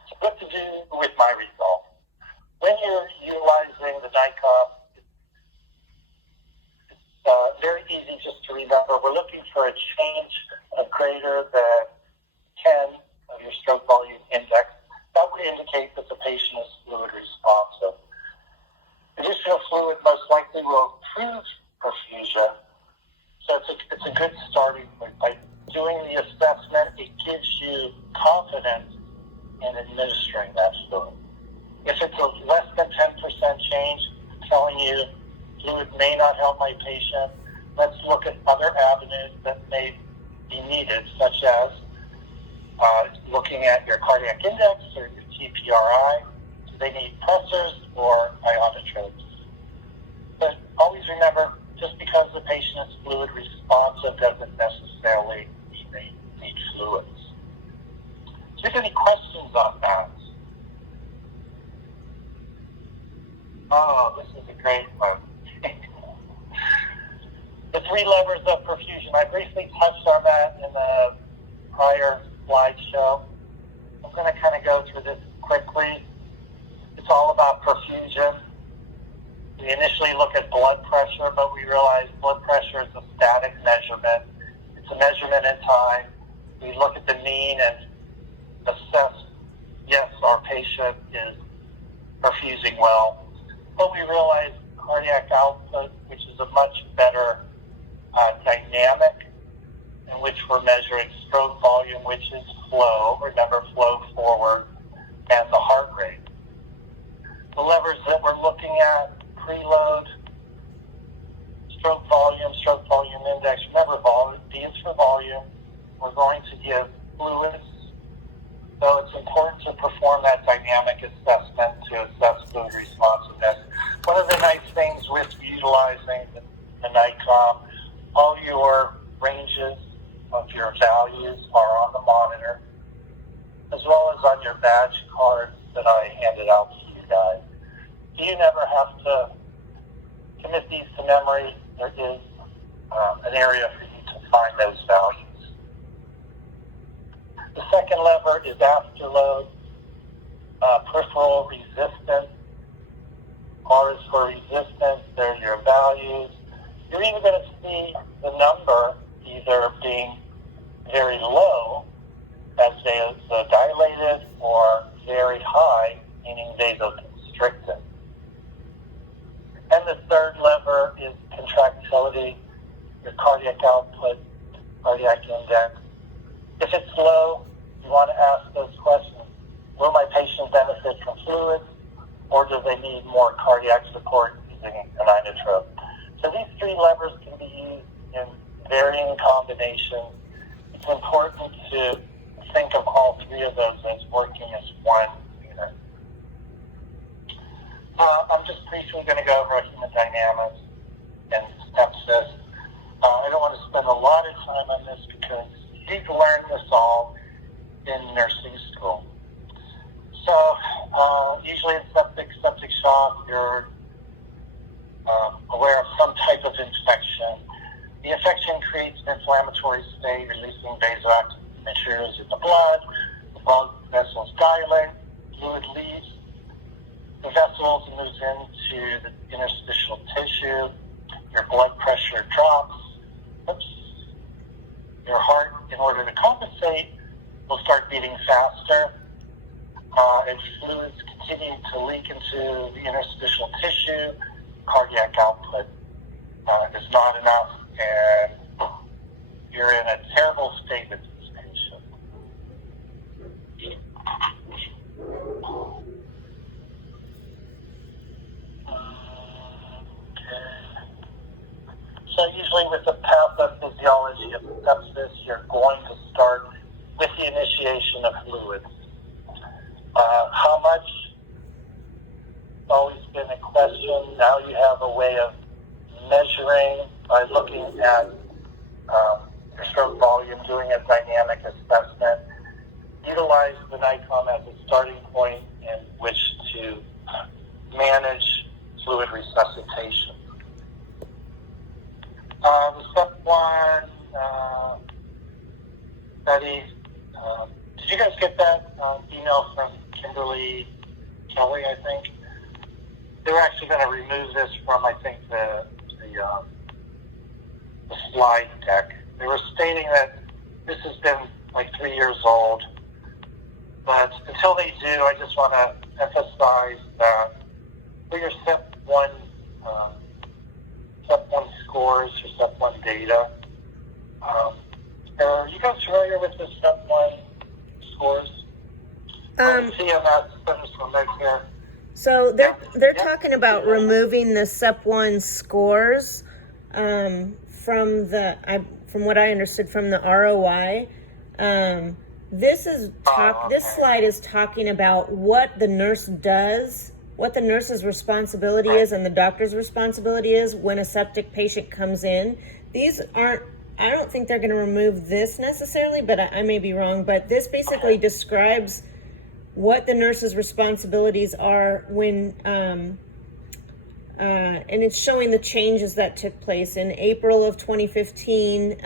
So what to do with my result? When you're utilizing the NICOM, it's very easy just to remember we're looking for a change of greater than 10 of your stroke volume index. That would indicate that the patient is fluid responsive. Additional fluid most likely will improve perfusion, so it's a good starting point. By doing the assessment, it gives you confidence in administering that fluid. If it's a less than 10% change, telling you fluid may not help my patient, let's look at other avenues that may be needed, such as looking at your cardiac index or your TPRI. Do they need pressors or ionotropes? But always remember, just because the patient is fluid responsive doesn't necessarily mean they need fluids. Do you have any questions on that? Oh, this is a great one. The three levers of perfusion. I briefly touched on that in the prior slideshow. I'm going to kind of go through this quickly. It's all about perfusion. We initially look at blood pressure, but we realize blood pressure is a static measurement. It's a measurement in time. We look at the mean and assess, yes, our patient is perfusing well. But we realize cardiac output, which is a much better dynamic in which we're measuring stroke volume, which is flow. Remember, flow forward, and the heart rate. The levers that we're looking at, preload, stroke volume index. Remember, V is for volume. We're going to give fluids. So it's important to perform that dynamic assessment to assess fluid responsiveness. One of the nice things with utilizing the NICOM, all your ranges of your values are on the monitor, as well as on your badge cards that I handed out to you guys. You never have to commit these to memory. There is an area for you to find those values. The second lever is afterload, peripheral resistance. R is for resistance. They're your values. You're even going to see the number either being very low as dilated or do they need more cardiac support using an inotrope? So these three levers can be used in varying combinations. It's important to think of all three of those as working as one unit. I'm just briefly going to go over hemodynamics and sepsis. I don't want to spend a lot of time on this because you've learned this all in nursing school. So usually in septic shock, you're aware of some type of infection. The infection creates an inflammatory state, releasing vasoactive materials in the blood vessels dilate, fluid leaves the vessels and moves into the interstitial tissue. Your blood pressure drops. Your heart, in order to compensate, will start beating faster. If fluids continue to leak into the interstitial tissue, cardiac output is not enough, and you're in a terrible state with this patient. So usually with the pathophysiology of sepsis, you're going to start with the initiation of fluids. How much? Always been a question. Now you have a way of measuring by looking at your stroke volume, doing a dynamic assessment. Utilize the NICOM as a starting point in which to manage fluid resuscitation. The step one study, did you guys get that email from Kimberly Kelly, I think? They were actually going to remove this from, I think, the slide deck. They were stating that this has been like 3 years old. But until they do, I just want to emphasize that for your step one scores or step one data, are you guys familiar with the step one scores? CMS, Centers for Medicare. So they're talking about removing the SEP1 scores from what I understood from the ROI. This slide is talking about what the nurse does, what the nurse's responsibility is, and the doctor's responsibility is when a septic patient comes in. I don't think they're going to remove this necessarily, but I may be wrong. But this basically describes what the nurse's responsibilities are when, and it's showing the changes that took place in April of 2015.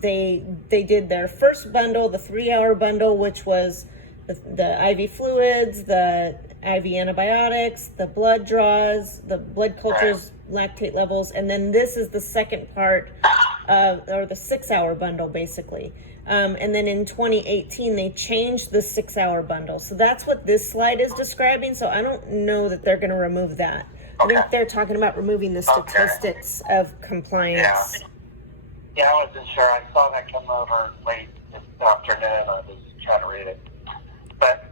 They did their first bundle, the 3-hour bundle, which was the IV fluids, the IV antibiotics, the blood draws, the blood cultures, lactate levels, and then this is the second part or the 6-hour bundle, basically. And then in 2018, they changed the 6-hour bundle. So that's what this slide is describing. So I don't know that they're going to remove that. Okay. I think they're talking about removing the statistics of compliance. Yeah, I wasn't sure. I saw that come over late this afternoon. I was trying to read it. But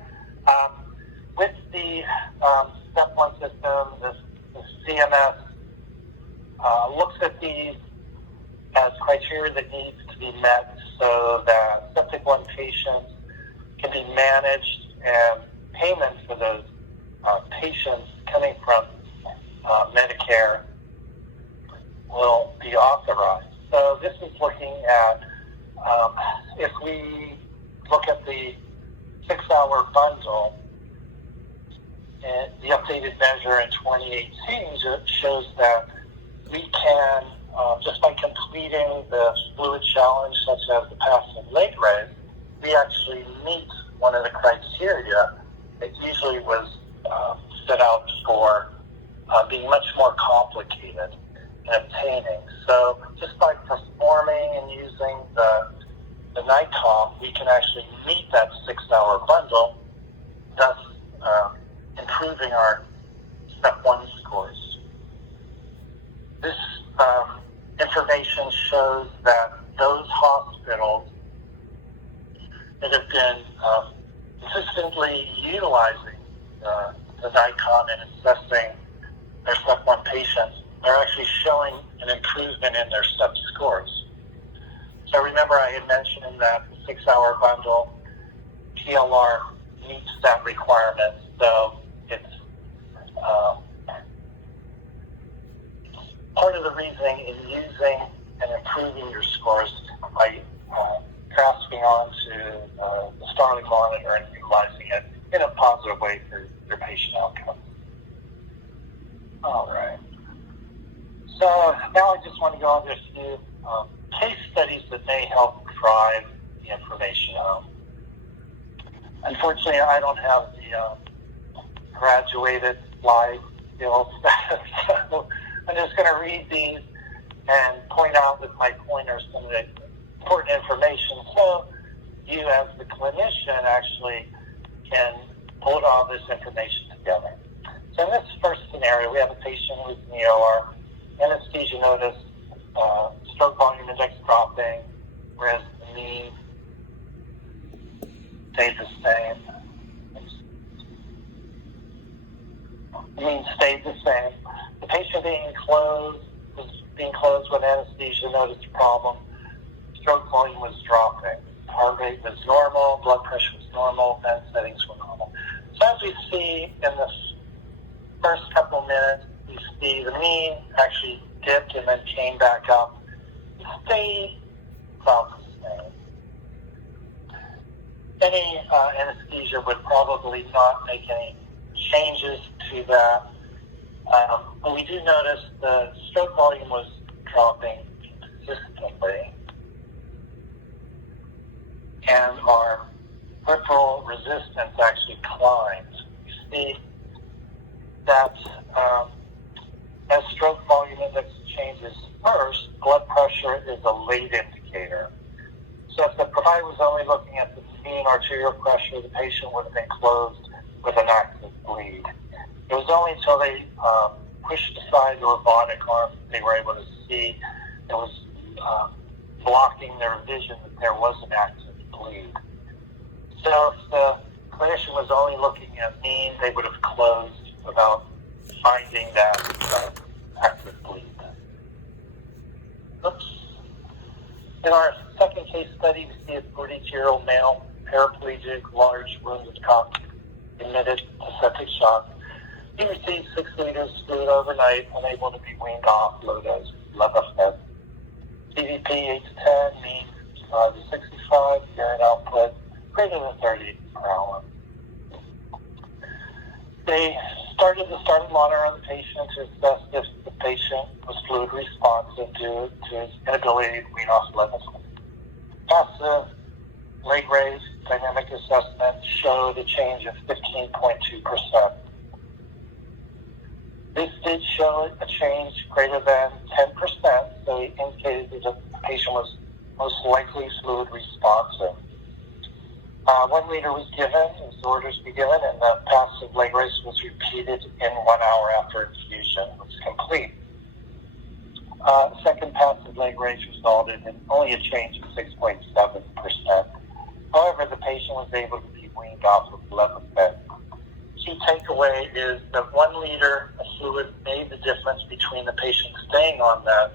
with the Step 1 system, the CMS looks at these as criteria that needs to be met so that Septic 1 patients can be managed and payment for those patients coming from Medicare will be authorized. So this is looking at, if we look at the 6-hour bundle, and the updated measure in 2018 shows that we can, just by completing the fluid challenge, such as the pass and leg raise, we actually meet one of the criteria that usually was set out for being much more complicated in obtaining. So just by performing and using the NICOM, we can actually meet that 6-hour bundle, thus improving our Step 1 scores. This information shows that those hospitals that have been consistently utilizing the with ICON and assessing their step 1 patients, they're actually showing an improvement in their step scores. So remember I had mentioned that the 6-hour bundle PLR meets that requirement. So it's part of the reasoning is using and improving your scores by grasping onto the Starling monitor and utilizing it in a positive way for your patient outcomes. All right. So now I just want to go over a few case studies that may help drive the information home. Unfortunately, I don't have the graduated slide skills, so I'm just going to read these and point out with my pointer some of the important information so you as the clinician actually can put all this information together. So in this first scenario, we have a patient who's in the OR, anesthesia notice, stroke volume index dropping, whereas the mean stayed the same. The mean stayed the same. The patient was being closed when anesthesia noticed a problem. Stroke volume was dropping. Heart rate was normal, blood pressure was normal, vent settings were normal. So as we see in this first couple of minutes, we see the mean actually dipped and then came back up. It stayed about the same. Any anesthesia would probably not make any changes to that. But we do notice the stroke volume was dropping consistently. And our peripheral resistance actually climbs. You see that as stroke volume index changes first, blood pressure is a late indicator. So if the provider was only looking at the mean arterial pressure, the patient would have been closed with an active bleed. It was only until they pushed aside the robotic arm they were able to see it was blocking their vision that there was an active bleed. So if the clinician was only looking at mean, they would have closed without finding that active bleed. Oops. In our second case study, we see a 42-year-old male, paraplegic, large wounded cop, admitted to septic shock. He received 6 liters of fluid overnight, unable to be weaned off, low dose levofed. CVP 8 to 10, mean 55 to 65, urine output greater than 30 per hour. They started the Starling monitor on the patient to assess if the patient was fluid responsive due to his inability to wean off levofed. Passive leg raise dynamic assessment showed a change of 15.2%. This did show a change greater than 10%, so it indicated that the patient was most likely fluid responsive. 1 liter was given, as the orders were given, and the passive leg raise was repeated in 1 hour after infusion was complete. Second passive leg raise resulted in only a change of 6.7%. However, the patient was able to be weaned off of levofed. Key takeaway is that 1 liter of fluid made the difference between the patient staying on that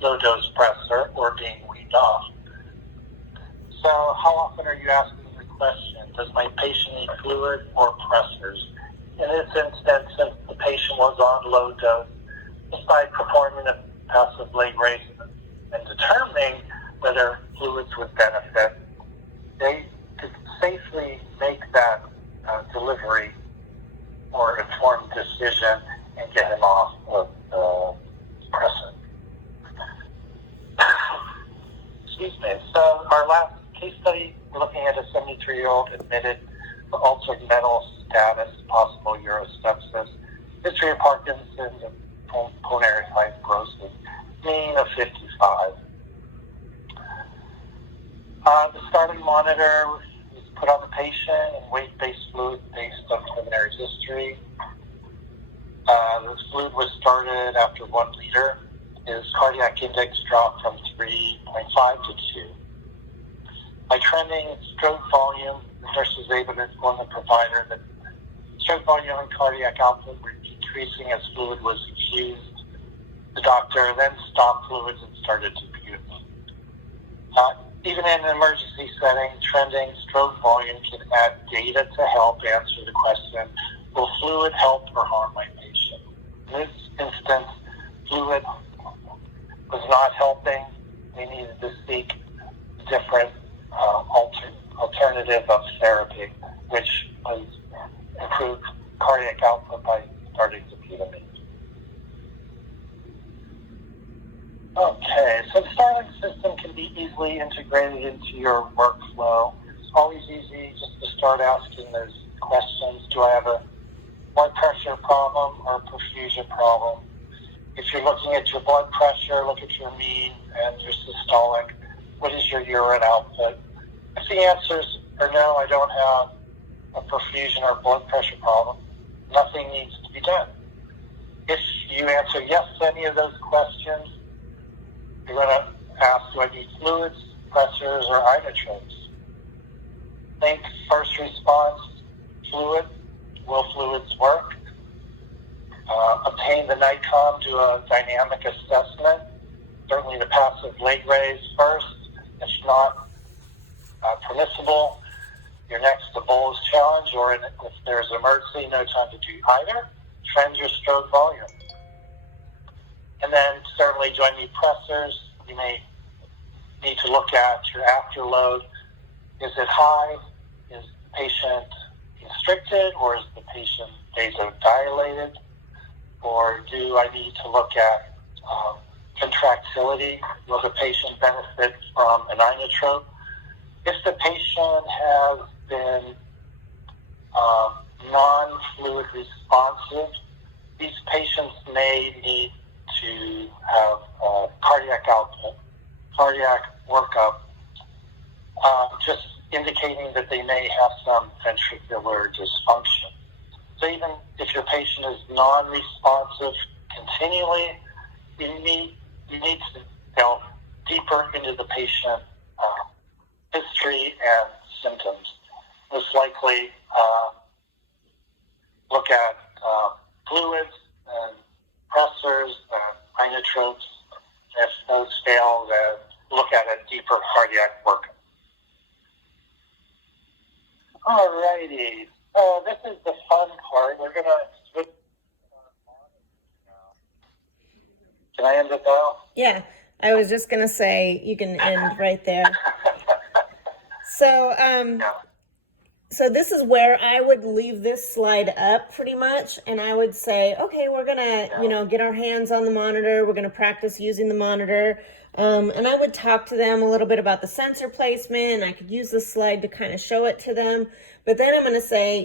low-dose pressor or being weaned off. So how often are you asking the question, does my patient need fluid or pressors? In this instance, since the patient was on low dose, despite performing a passive leg raise and determining whether fluids would benefit, they could safely make that delivery or informed decision and get him off of the pressor. Excuse me. So our last case study, we're looking at a 73-year-old admitted for altered mental status, possible urosepsis, history of Parkinson's, and pulmonary fibrosis, mean of 55. The Starling monitor was put on the patient and weight-based fluid based on preliminary history. The fluid was started after 1 liter. His cardiac index dropped from 3.5 to 2. By trending stroke volume, the nurse was able to inform the provider that stroke volume and cardiac output were decreasing as fluid was infused. The doctor then stopped fluids and started to put. Even in an emergency setting, trending stroke volume can add data to help answer the question, will fluid help or harm my patient? In this instance, fluid was not helping. We needed to seek different alternative of therapy, which was improved cardiac output by starting butylamine. Okay, so the Starling system can be easily integrated into your workflow. It's always easy just to start asking those questions. Do I have a blood pressure problem or a perfusion problem? If you're looking at your blood pressure, look at your mean and your systolic. What is your urine output? If the answers are no, I don't have a perfusion or blood pressure problem, nothing needs to be done. If you answer yes to any of those questions, you're going to ask, do I need fluids, pressors, or inotropes? Think first response, fluid. Will fluids work? Obtain the NICOM, do a dynamic assessment. Certainly the passive leg raise first. If not permissible, your next the bolus challenge, or if there's an emergency, no time to do either. Trend your stroke volume. And then certainly, do I need pressors? You may need to look at your afterload. Is it high? Is the patient constricted, or is the patient vasodilated? Or do I need to look at contractility? Will the patient benefit from an inotrope? If the patient has been non-fluid responsive, these patients may need to have cardiac output, cardiac workup, just indicating that they may have some ventricular dysfunction. So even if your patient is non-responsive continually, you need to delve deeper into the patient history and symptoms. Most likely look at fluids and pressors and inotropes. If those fail, then look at a deeper cardiac workup. Alrighty. So this is the fun part. We're going to switch. Can I end it now? Yeah, I was just gonna say you can end right there. So, so this is where I would leave this slide up pretty much, and I would say, okay, we're gonna, get our hands on the monitor. We're gonna practice using the monitor, and I would talk to them a little bit about the sensor placement. And I could use this slide to kind of show it to them. But then I'm gonna say,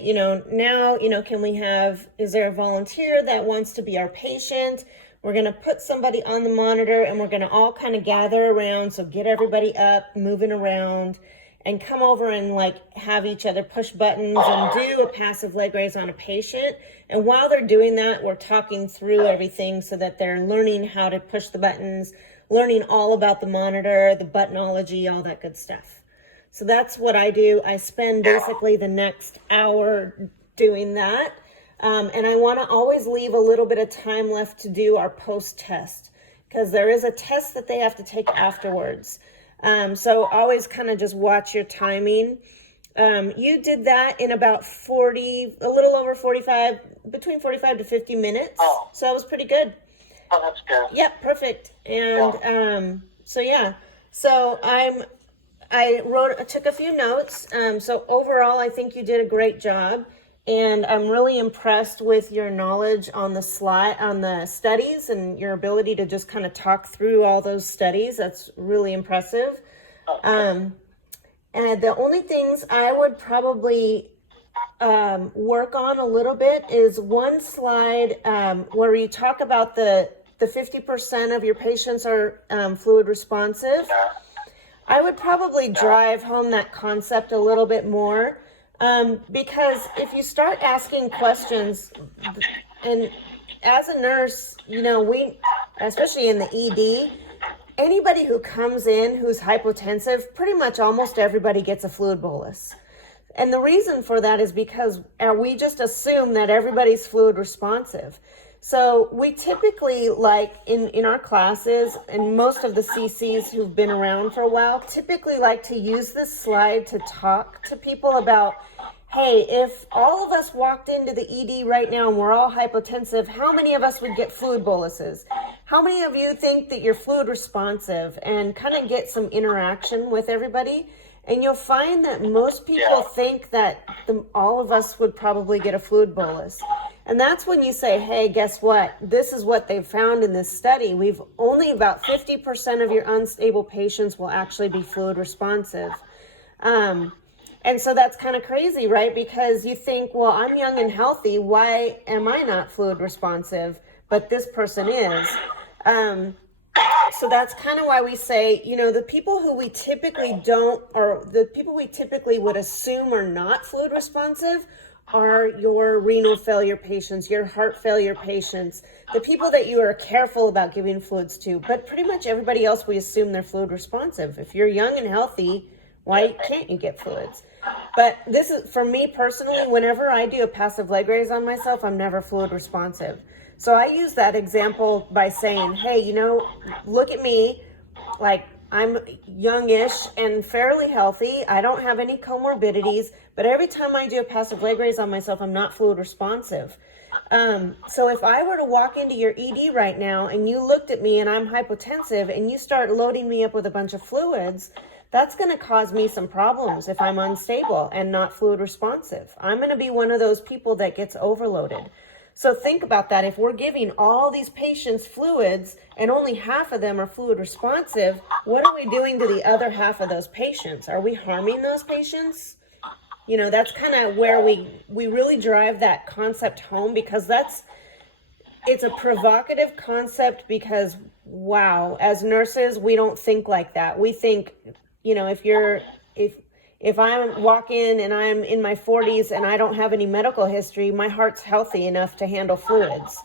now, can we have? Is there a volunteer that wants to be our patient? We're going to put somebody on the monitor, and we're going to all kind of gather around. So get everybody up, moving around, and come over and have each other push buttons and do a passive leg raise on a patient. And while they're doing that, we're talking through everything so that they're learning how to push the buttons, learning all about the monitor, the buttonology, all that good stuff. So that's what I do. I spend basically the next hour doing that. And I want to always leave a little bit of time left to do our post-test, because there is a test that they have to take afterwards. So always kind of just watch your timing. You did that in about a little over 45, between 45 to 50 minutes. Oh. So that was pretty good. Oh, that's good. Yep, perfect. And so I took a few notes. So overall, I think you did a great job. And I'm really impressed with your knowledge on the studies and your ability to just kind of talk through all those studies. That's really impressive. And the only things I would probably work on a little bit is one slide where you talk about the 50% of your patients are fluid responsive. I would probably drive home that concept a little bit more. Because if you start asking questions, and as a nurse, we, especially in the ED, anybody who comes in who's hypotensive, pretty much almost everybody gets a fluid bolus. And the reason for that is because we just assume that everybody's fluid responsive. So we typically, like in our classes, and most of the CCs who've been around for a while, typically like to use this slide to talk to people about, hey, if all of us walked into the ED right now and we're all hypotensive, how many of us would get fluid boluses? How many of you think that you're fluid responsive? And kind of get some interaction with everybody. And you'll find that most people think that all of us would probably get a fluid bolus. And that's when you say, hey, guess what? This is what they've found in this study. We've only about 50% of your unstable patients will actually be fluid responsive. And so that's kind of crazy, right? Because you think, well, I'm young and healthy. Why am I not fluid responsive? But this person is. So that's kind of why we say, you know, the people who we typically don't, or the people we typically would assume are not fluid responsive are your renal failure patients, your heart failure patients, the people that you are careful about giving fluids to. But pretty much everybody else, we assume they're fluid responsive. If you're young and healthy, why can't you get fluids? But this is, for me personally, whenever I do a passive leg raise on myself, I'm never fluid responsive. So I use that example by saying, hey, you know, look at me, like I'm youngish and fairly healthy. I don't have any comorbidities, but every time I do a passive leg raise on myself, I'm not fluid responsive. So if I were to walk into your ED right now and you looked at me and I'm hypotensive and you start loading me up with a bunch of fluids, that's going to cause me some problems if I'm unstable and not fluid responsive. I'm going to be one of those people that gets overloaded. So think about that. If we're giving all these patients fluids and only half of them are fluid responsive, what are we doing to the other half of those patients? Are we harming those patients? You know, that's kind of where we really drive that concept home, because it's a provocative concept because, wow, as nurses, we don't think like that. We think, you know, if I walk in and I'm in my 40s and I don't have any medical history, my heart's healthy enough to handle fluids.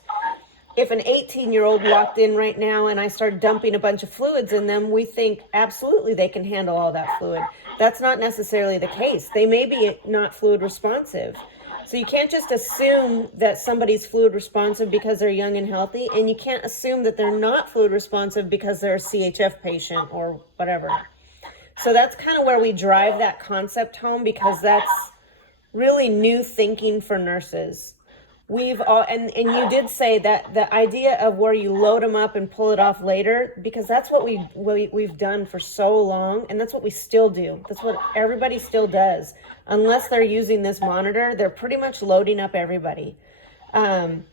If an 18-year-old walked in right now and I start dumping a bunch of fluids in them, we think absolutely they can handle all that fluid. That's not necessarily the case. They may be not fluid responsive. So you can't just assume that somebody's fluid responsive because they're young and healthy, and you can't assume that they're not fluid responsive because they're a CHF patient or whatever. So that's kind of where we drive that concept home, because that's really new thinking for nurses. We've all, and you did say that the idea of where you load them up and pull it off later, because that's what we've done for so long, and that's what we still do. That's what everybody still does. Unless they're using this monitor, they're pretty much loading up everybody. And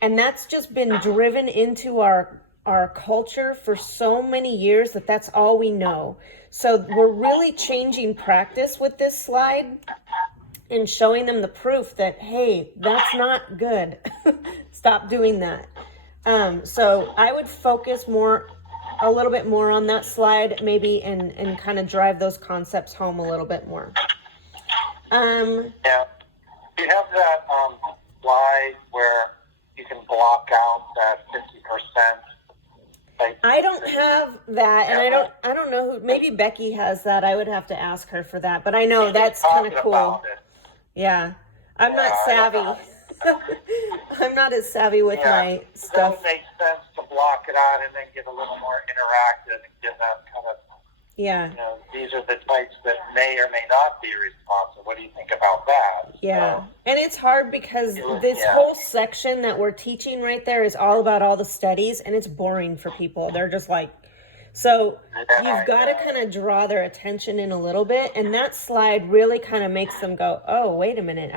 that's just been driven into our culture for so many years that that's all we know. So we're really changing practice with this slide and showing them the proof that, hey, that's not good. Stop doing that. So I would focus a little bit more on that slide maybe, and kind of drive those concepts home a little bit more. Yeah. You have that slide where you can block out that 50%. I don't have that, and I don't know who. Maybe Becky has that. I would have to ask her for that, but I know that's kind of cool. Yeah, I'm not savvy. I'm not as savvy with my stuff. It makes sense to block it out and then get a little more interactive and get that kind of. Yeah. You know, these are the types that may or may not be responsive. What do you think about that? Yeah. And it's hard because this whole section that we're teaching right there is all about all the studies, and it's boring for people. They're just like, so you've got to kind of draw their attention in a little bit. And that slide really kind of makes them go, oh, wait a minute.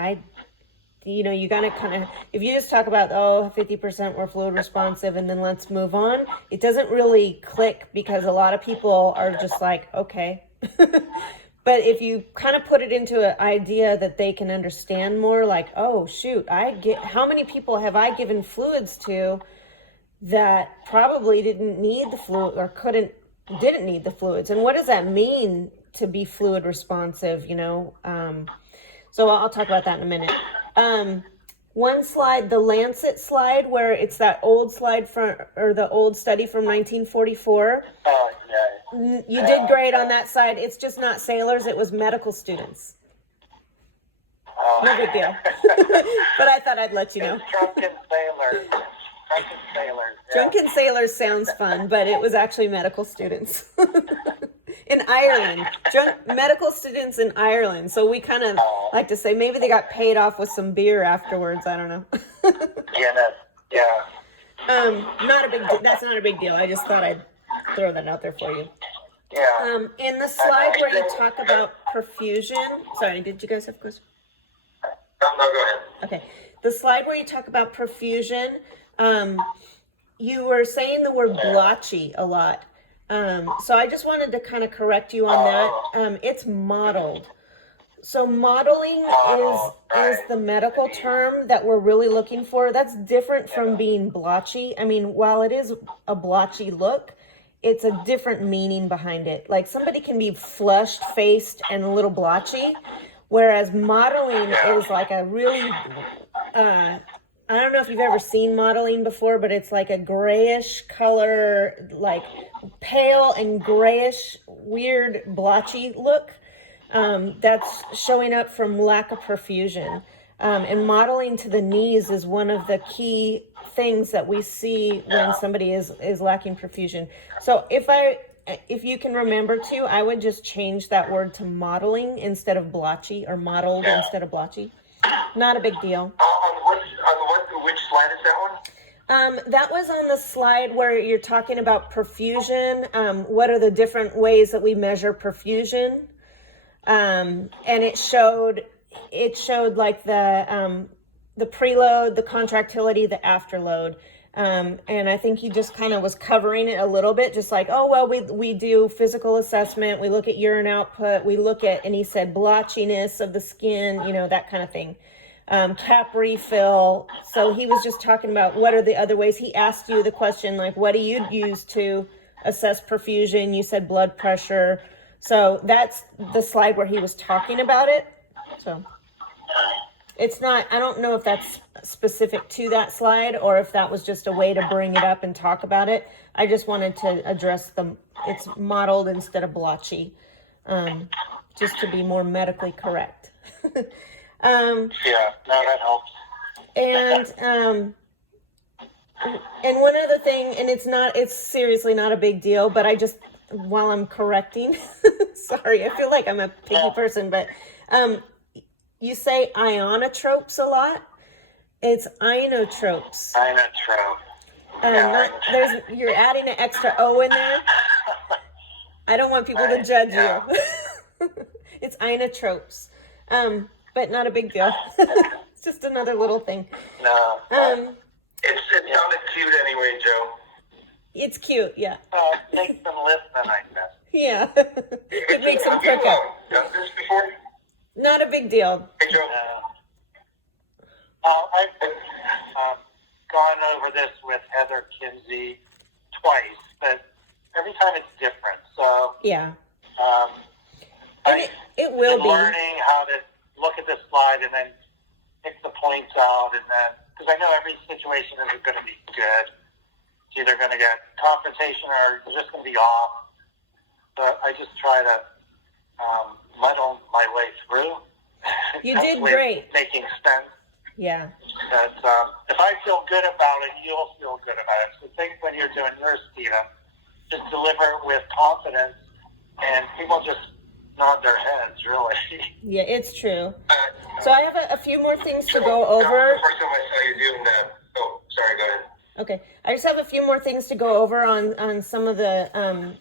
You got to kind of, if you just talk about, 50% were fluid responsive and then let's move on, it doesn't really click, because a lot of people are just like, okay. But if you kind of put it into an idea that they can understand more, like, oh, shoot, how many people have I given fluids to that probably didn't need the fluid or didn't need the fluids? And what does that mean to be fluid responsive, So I'll talk about that in a minute. One slide, the Lancet slide, where it's that old slide the old study from 1944. Oh, yeah. You did great on that side. It's just not sailors. It was medical students. No big deal. But I thought I'd let you know. It's Drunken Sailors. Drunken Sailors. Yeah. Drunken Sailors sounds fun, but it was actually medical students in Ireland. Medical students in Ireland. So we kind of like to say maybe they got paid off with some beer afterwards. I don't know. Yeah. That's not a big deal. I just thought I'd throw that out there for you. Yeah. In the slide where you talk about perfusion, sorry, did you guys have a question? No, go ahead. Okay. The slide where you talk about perfusion, you were saying the word blotchy a lot. So I just wanted to kind of correct you on that. It's modeled. So modeling is the medical term that we're really looking for. That's different from being blotchy. I mean, while it is a blotchy look, it's a different meaning behind it. Like somebody can be flushed faced and a little blotchy, whereas modeling is like a really, I don't know if you've ever seen modeling before, but it's like a grayish color, like pale and grayish, weird blotchy look. That's showing up from lack of perfusion. And modeling to the knees is one of the key things that we see when somebody is lacking perfusion. So if you can remember to, I would just change that word to modeling instead of blotchy, or modeled instead of blotchy. Not a big deal. Which slide is that one? That was on the slide where you're talking about perfusion. What are the different ways that we measure perfusion? And it showed like the preload, the contractility, the afterload. And I think he just kind of was covering it a little bit, just like, oh, well, we do physical assessment. We look at urine output. We look at, and he said blotchiness of the skin, that kind of thing. Cap refill. So he was just talking about what are the other ways. He asked you the question, like, what do you use to assess perfusion? You said blood pressure. So that's the slide where he was talking about it. So it's not, I don't know if that's specific to that slide or if that was just a way to bring it up and talk about it. I just wanted to address it's modeled instead of blotchy, just to be more medically correct. Yeah, no, that helps. And one other thing, and it's seriously not a big deal, but while I'm correcting, sorry, I feel like I'm a picky person, but you say ionotropes a lot. It's inotropes. Inotrope. You're adding an extra O in there. I don't want people to judge you. It's inotropes, but not a big deal. It's just another little thing. No. It sounded cute anyway, Joe. It's cute, yeah. It makes them listen, I guess. Yeah. It makes them cook up. Done this before? Not a big deal. Hey, Joe. I've gone over this with Heather Kinsey twice, but every time it's different. So Yeah. It I'm will be. learning how to look at this slide and then pick the points out, and then because I know every situation isn't going to be good. It's either going to get confrontation or it's just going to be off. But I just try to muddle my way through. You did great. Making sense. Yeah. But if I feel good about it, you'll feel good about it. So think when you're doing yours, Stephen, just deliver it with confidence, and people just nod their heads, really. Yeah, it's true. So I have a few more things to go over. The first time I saw you doing that. Oh, sorry, go ahead. Okay, I just have a few more things to go over on some of the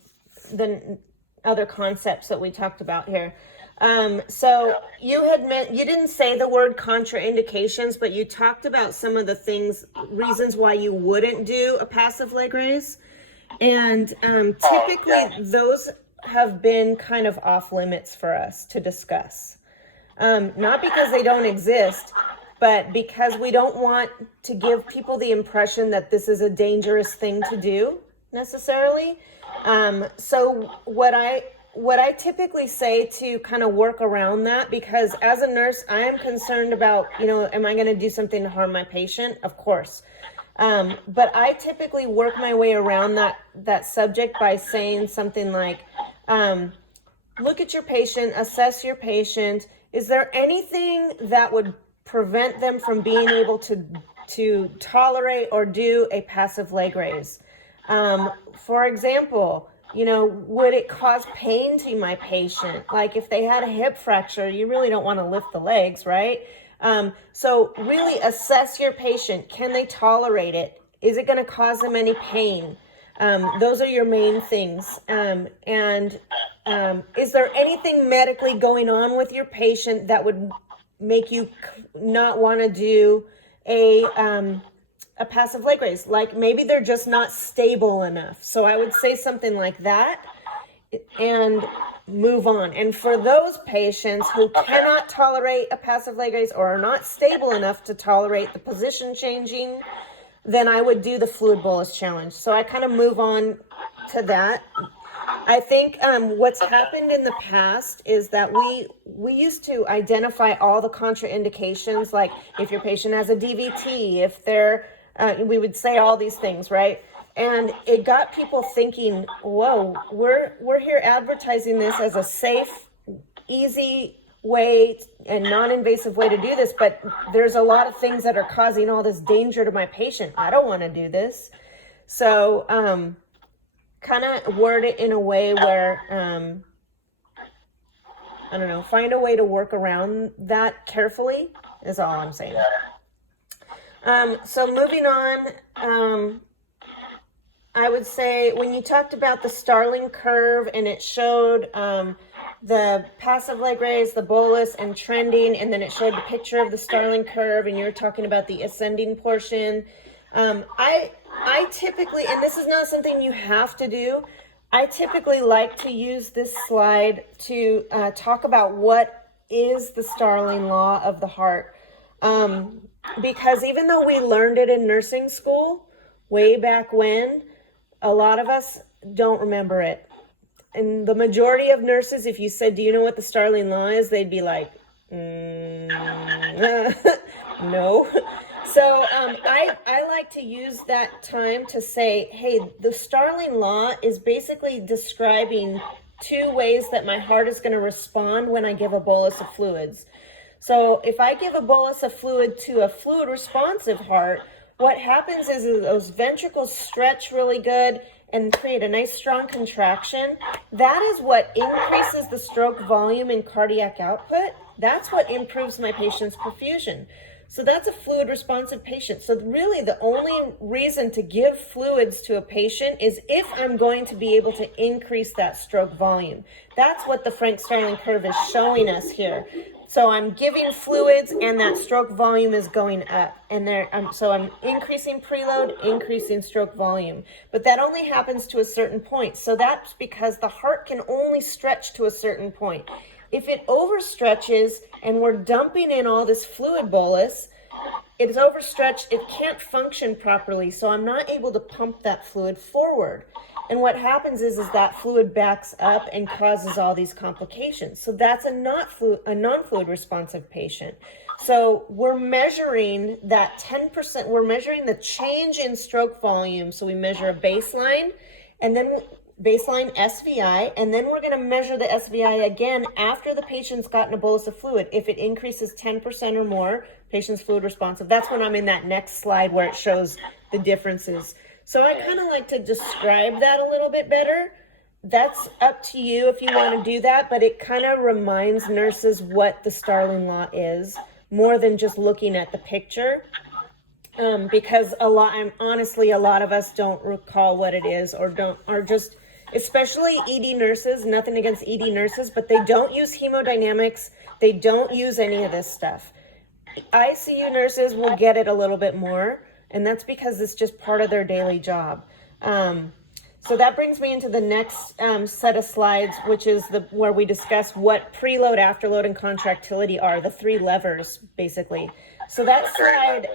other concepts that we talked about here. So you didn't say the word contraindications, but you talked about some of the reasons why you wouldn't do a passive leg raise. And typically those have been kind of off limits for us to discuss. Not because they don't exist, but because we don't want to give people the impression that this is a dangerous thing to do necessarily. So what I typically say to kind of work around that, because as a nurse, I am concerned about, am I going to do something to harm my patient? Of course. But I typically work my way around that subject by saying something like, look at your patient, assess your patient. is there anything that would prevent them from being able to tolerate or do a passive leg raise? For example, would it cause pain to my patient? Like if they had a hip fracture, you really don't want to lift the legs, right? So really assess your patient. Can they tolerate it? Is it going to cause them any pain? Those are your main things. Is there anything medically going on with your patient that would make you not want to do a passive leg raise? Like maybe they're just not stable enough. So I would say something like that and move on. And for those patients who cannot tolerate a passive leg raise or are not stable enough to tolerate the position changing, then I would do the fluid bolus challenge. So I kind of move on to that. I think what's happened in the past is that we used to identify all the contraindications, like if your patient has a DVT, if they're, we would say all these things, right? And it got people thinking, whoa, we're here advertising this as a safe, easy way and non-invasive way to do this, but there's a lot of things that are causing all this danger to my patient. I don't want to do this. So kind of word it in a way where, I don't know, find a way to work around that carefully is all I'm saying. So moving on, I would say when you talked about the Starling curve and it showed the passive leg raise, the bolus, and trending, and then it showed the picture of the Starling curve, and you were talking about the ascending portion. I typically, and this is not something you have to do, I typically like to use this slide to talk about what is the Starling law of the heart. Because even though we learned it in nursing school way back when, a lot of us don't remember it. And the majority of nurses, if you said, do you know what the Starling law is? They'd be like, no. So I like to use that time to say, hey, the Starling law is basically describing two ways that my heart is going to respond when I give a bolus of fluids. So if I give a bolus of fluid to a fluid responsive heart, what happens is those ventricles stretch really good and create a nice strong contraction. That is what increases the stroke volume and cardiac output. That's what improves my patient's perfusion. So that's a fluid responsive patient. So really the only reason to give fluids to a patient is if I'm going to be able to increase that stroke volume. That's what the Frank-Starling curve is showing us here. So I'm giving fluids and that stroke volume is going up. And so I'm increasing preload, increasing stroke volume. But that only happens to a certain point. So that's because the heart can only stretch to a certain point. If it overstretches and we're dumping in all this fluid bolus, it's overstretched, it can't function properly. So I'm not able to pump that fluid forward. And what happens is that fluid backs up and causes all these complications. So that's a non-fluid responsive patient. So we're measuring that 10%, we're measuring the change in stroke volume. So we measure a baseline and then baseline SVI, and then we're going to measure the SVI again after the patient's gotten a bolus of fluid. If it increases 10% or more, patient's fluid responsive. That's when I'm in that next slide where it shows the differences. So I kind of like to describe that a little bit better. That's up to you if you want to do that, but it kind of reminds nurses what the Starling law is more than just looking at the picture. Because honestly, a lot of us don't recall what it is or just, especially ED nurses, nothing against ED nurses, but they don't use hemodynamics. They don't use any of this stuff. ICU nurses will get it a little bit more, and that's because it's just part of their daily job. So that brings me into the next set of slides, which is where we discuss what preload, afterload, and contractility are, the three levers, basically. So that slide,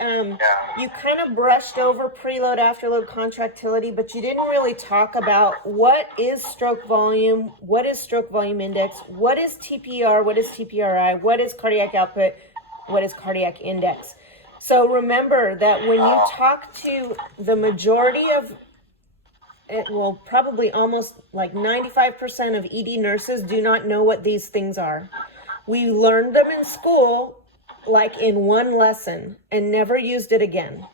you kind of brushed over preload, afterload, contractility, but you didn't really talk about what is stroke volume, what is stroke volume index, what is TPR, what is TPRI, what is cardiac output, what is cardiac index. So remember that when you talk to the majority of, probably almost like 95% of ED nurses do not know what these things are. We learned them in school, like in one lesson, and never used it again.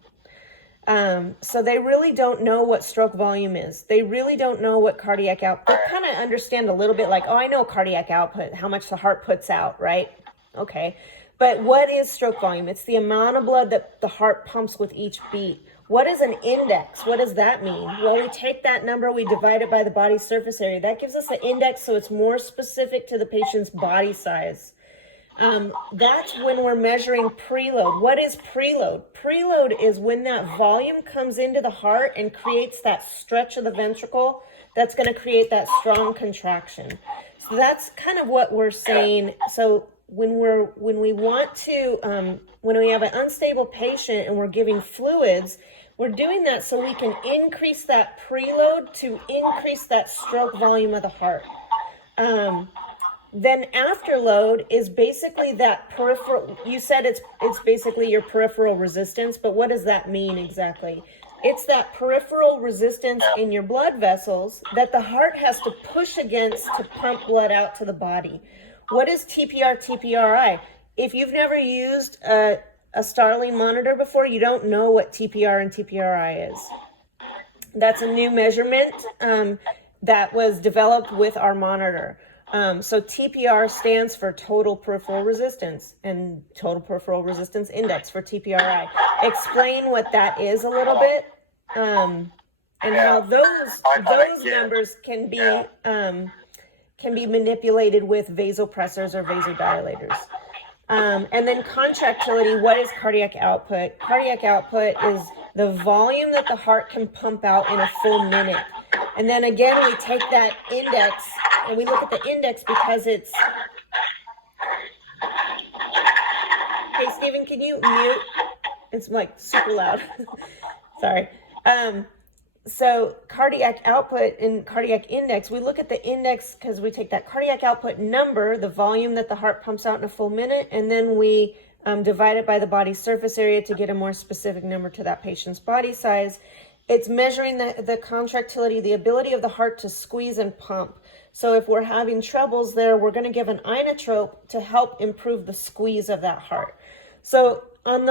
So they really don't know what stroke volume is. They really don't know what cardiac output. They kind of understand a little bit like, oh, I know cardiac output, how much the heart puts out, right? Okay. But what is stroke volume? It's the amount of blood that the heart pumps with each beat. What is an index? What does that mean? Well, we take that number, we divide it by the body surface area. That gives us the index, so it's more specific to the patient's body size. That's when we're measuring preload. What is preload? Preload is when that volume comes into the heart and creates that stretch of the ventricle that's going to create that strong contraction. So that's kind of what we're saying. So when we want to, when we have an unstable patient and we're giving fluids, we're doing that so we can increase that preload to increase that stroke volume of the heart. Then afterload is basically that peripheral, you said it's basically your peripheral resistance, but what does that mean exactly? It's that peripheral resistance in your blood vessels that the heart has to push against to pump blood out to the body. What is TPR, TPRI? If you've never used a Starling monitor before, you don't know what TPR and TPRI is. That's a new measurement that was developed with our monitor. So TPR stands for total peripheral resistance, and total peripheral resistance index for TPRI. Explain what that is a little bit, and how those numbers can be manipulated with vasopressors or vasodilators. And then contractility, what is cardiac output? Cardiac output is the volume that the heart can pump out in a full minute. And then again, we take that index and we look at the index because it's... Hey, Stephen, can you mute? It's like super loud. Sorry. So cardiac output and cardiac index, we look at the index because we take that cardiac output number, the volume that the heart pumps out in a full minute, and then we divide it by the body surface area to get a more specific number to that patient's body size. It's measuring the contractility, the ability of the heart to squeeze and pump. So if we're having troubles there, we're going to give an inotrope to help improve the squeeze of that heart. So on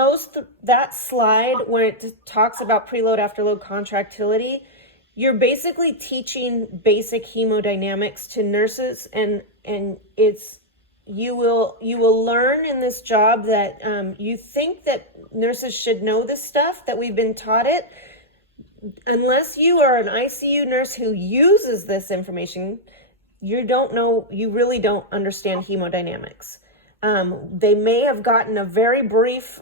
that slide where it talks about preload, afterload contractility, you're basically teaching basic hemodynamics to nurses, and it's you will learn in this job that you think that nurses should know this stuff, that we've been taught it. Unless you are an ICU nurse who uses this information, you really don't understand hemodynamics. They may have gotten a very brief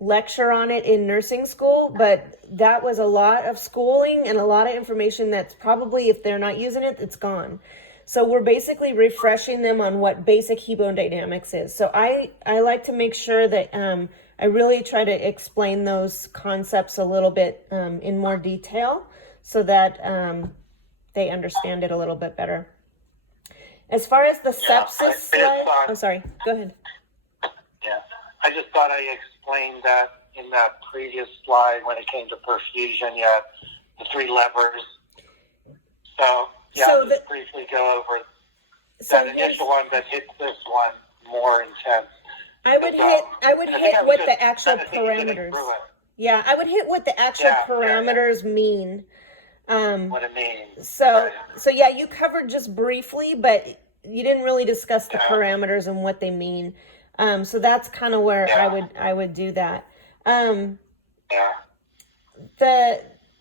lecture on it in nursing school, but that was a lot of schooling and a lot of information that's probably, if they're not using it, it's gone. So we're basically refreshing them on what basic hemodynamics is. So I like to make sure that I really try to explain those concepts a little bit in more detail so that they understand it a little bit better. As far as the sepsis slide, I'm sorry, go ahead. Yeah, I just thought I explained that in that previous slide when it came to perfusion. You had the three levers. So I'll just briefly go over that initial one that hits this one more intense. I would hit what the actual parameters. Yeah, I would hit what the actual parameters mean. What it means. So yeah, you covered just briefly, but you didn't really discuss the parameters and what they mean. So that's kind of where I would do that. The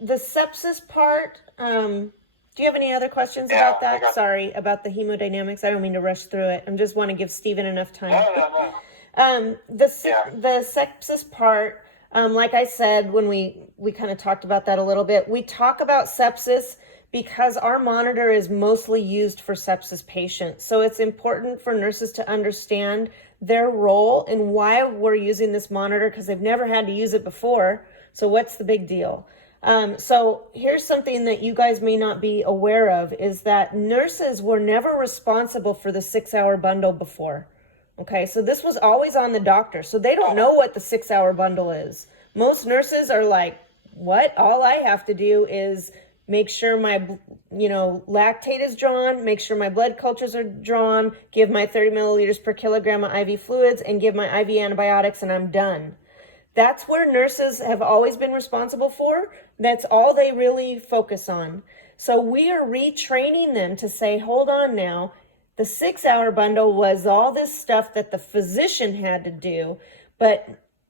sepsis part. Do you have any other questions about that? Sorry, about the hemodynamics. I don't mean to rush through it. I just want to give Stephen enough time. No. The sepsis part, like I said, when we kind of talked about that a little bit, we talk about sepsis because our monitor is mostly used for sepsis patients. So it's important for nurses to understand their role and why we're using this monitor, because they've never had to use it before. So what's the big deal? So here's something that you guys may not be aware of, is that nurses were never responsible for the 6-hour bundle before. Okay, so this was always on the doctor. So they don't know what the 6-hour bundle is. Most nurses are like, what? All I have to do is make sure my, lactate is drawn, make sure my blood cultures are drawn, give my 30 milliliters per kilogram of IV fluids, and give my IV antibiotics, and I'm done. That's where nurses have always been responsible for. That's all they really focus on. So we are retraining them to say, hold on now, the 6-hour bundle was all this stuff that the physician had to do, but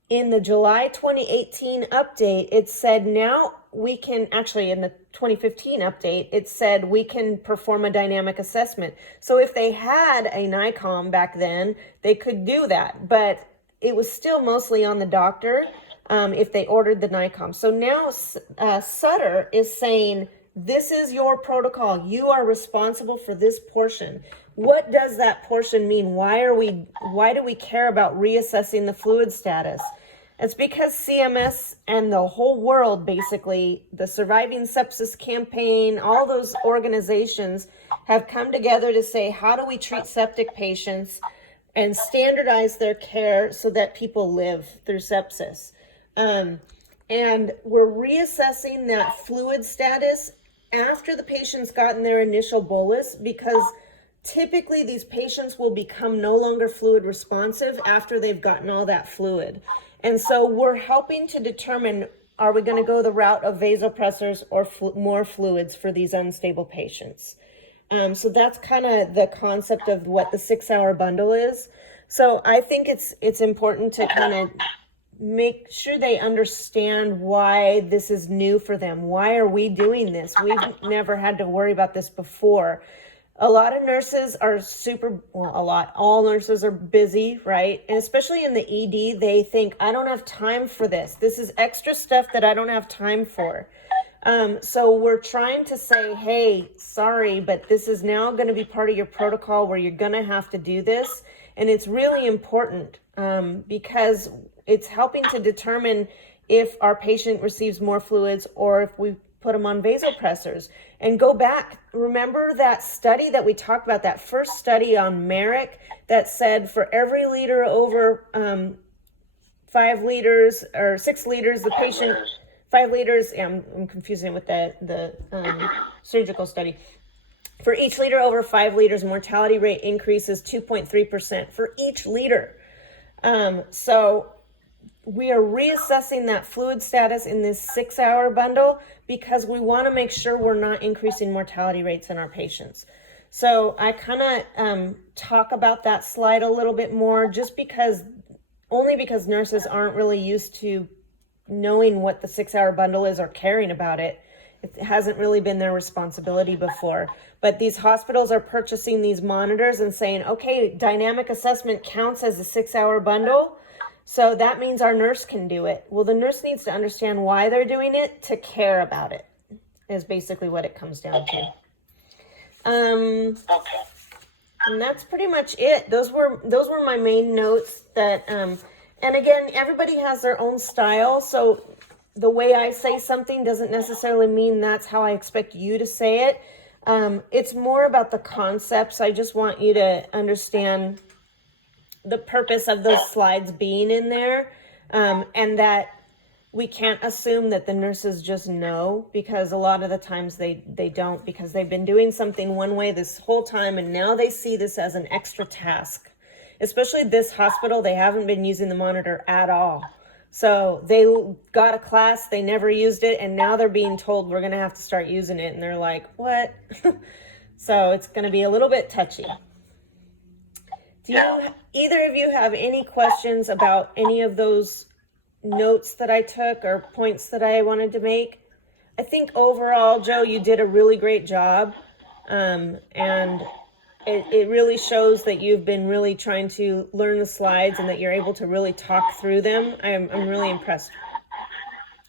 in the July 2018 update, it said now we can, actually in the 2015 update, it said we can perform a dynamic assessment. So if they had a NICOM back then, they could do that, but it was still mostly on the doctor if they ordered the NICOM. So now Sutter is saying, this is your protocol. You are responsible for this portion. What does that portion mean? Why do we care about reassessing the fluid status? It's because CMS and the whole world, basically, the Surviving Sepsis Campaign, all those organizations have come together to say, how do we treat septic patients and standardize their care so that people live through sepsis? And we're reassessing that fluid status after the patient's gotten their initial bolus, because typically these patients will become no longer fluid responsive after they've gotten all that fluid. And so we're helping to determine, are we going to go the route of vasopressors or more fluids for these unstable patients? So that's kind of the concept of what the 6-hour bundle is. So I think it's important to kind of make sure they understand why this is new for them. Why are we doing this? We've never had to worry about this before. A lot of nurses are all nurses are busy, right? And especially in the ED, they think, I don't have time for this. This is extra stuff that I don't have time for. So we're trying to say, hey, sorry, but this is now going to be part of your protocol where you're going to have to do this. And it's really important because it's helping to determine if our patient receives more fluids or if we put them on vasopressors. And go back, remember that study that we talked about, that first study on Merrick that said for every liter over 5 liters or 6 liters, the patient, 5 liters, I'm confusing it with the surgical study. For each liter over 5 liters, mortality rate increases 2.3% for each liter. So we are reassessing that fluid status in this 6-hour bundle because we want to make sure we're not increasing mortality rates in our patients. So I kind of talk about that slide a little bit more only because nurses aren't really used to knowing what the 6-hour bundle is or caring about it. It hasn't really been their responsibility before. But these hospitals are purchasing these monitors and saying, okay, dynamic assessment counts as a 6-hour bundle. So that means our nurse can do it. Well, the nurse needs to understand why they're doing it to care about it, is basically what it comes down to. And that's pretty much it. Those were my main notes that, and again, everybody has their own style. So the way I say something doesn't necessarily mean that's how I expect you to say it. It's more about the concepts. I just want you to understand the purpose of those slides being in there, and that we can't assume that the nurses just know, because a lot of the times they don't, because they've been doing something one way this whole time and now they see this as an extra task. Especially this hospital, they haven't been using the monitor at all. So they got a class, they never used it, and now they're being told we're going to have to start using it, and they're like, what? So it's going to be a little bit touchy. Do either of you have any questions about any of those notes that I took or points that I wanted to make? I think overall, Joe, you did a really great job. And it really shows that you've been really trying to learn the slides and that you're able to really talk through them. I'm really impressed.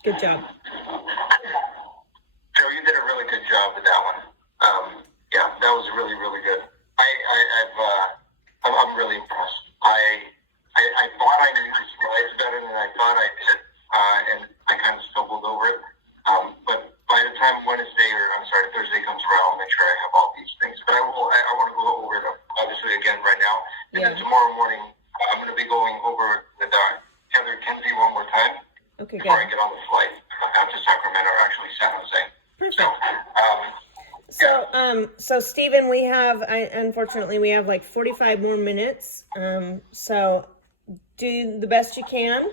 Good job. Joe, you did a really good job with that one. Yeah, that was really, really good. I'm really impressed. I thought I knew the slides better than I thought I did, and I kind of stumbled over it. But by the time Thursday comes around, I'll make sure I have all these things. But I want to go over them, obviously, again right now. And then tomorrow morning, I'm going to be going over with Heather Kinsey one more time before I get on the flight out to Sacramento, or actually San Jose. Perfect. perfect. So Stephen, unfortunately we have like 45 more minutes. So do the best you can.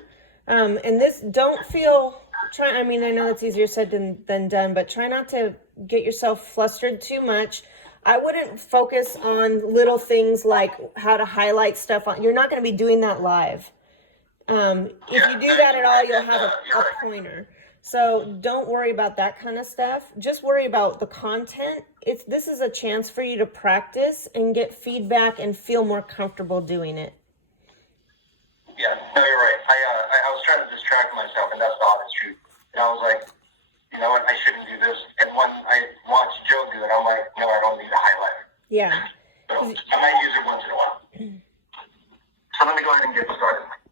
And this, I mean, I know that's easier said than done, but try not to get yourself flustered too much. I wouldn't focus on little things like how to highlight stuff you're not going to be doing that live. If you do that at all, you'll have a pointer. So don't worry about that kind of stuff. Just worry about the content. This is a chance for you to practice and get feedback and feel more comfortable doing it. Yeah, no, you're right. I was trying to distract myself, and that's the honest truth.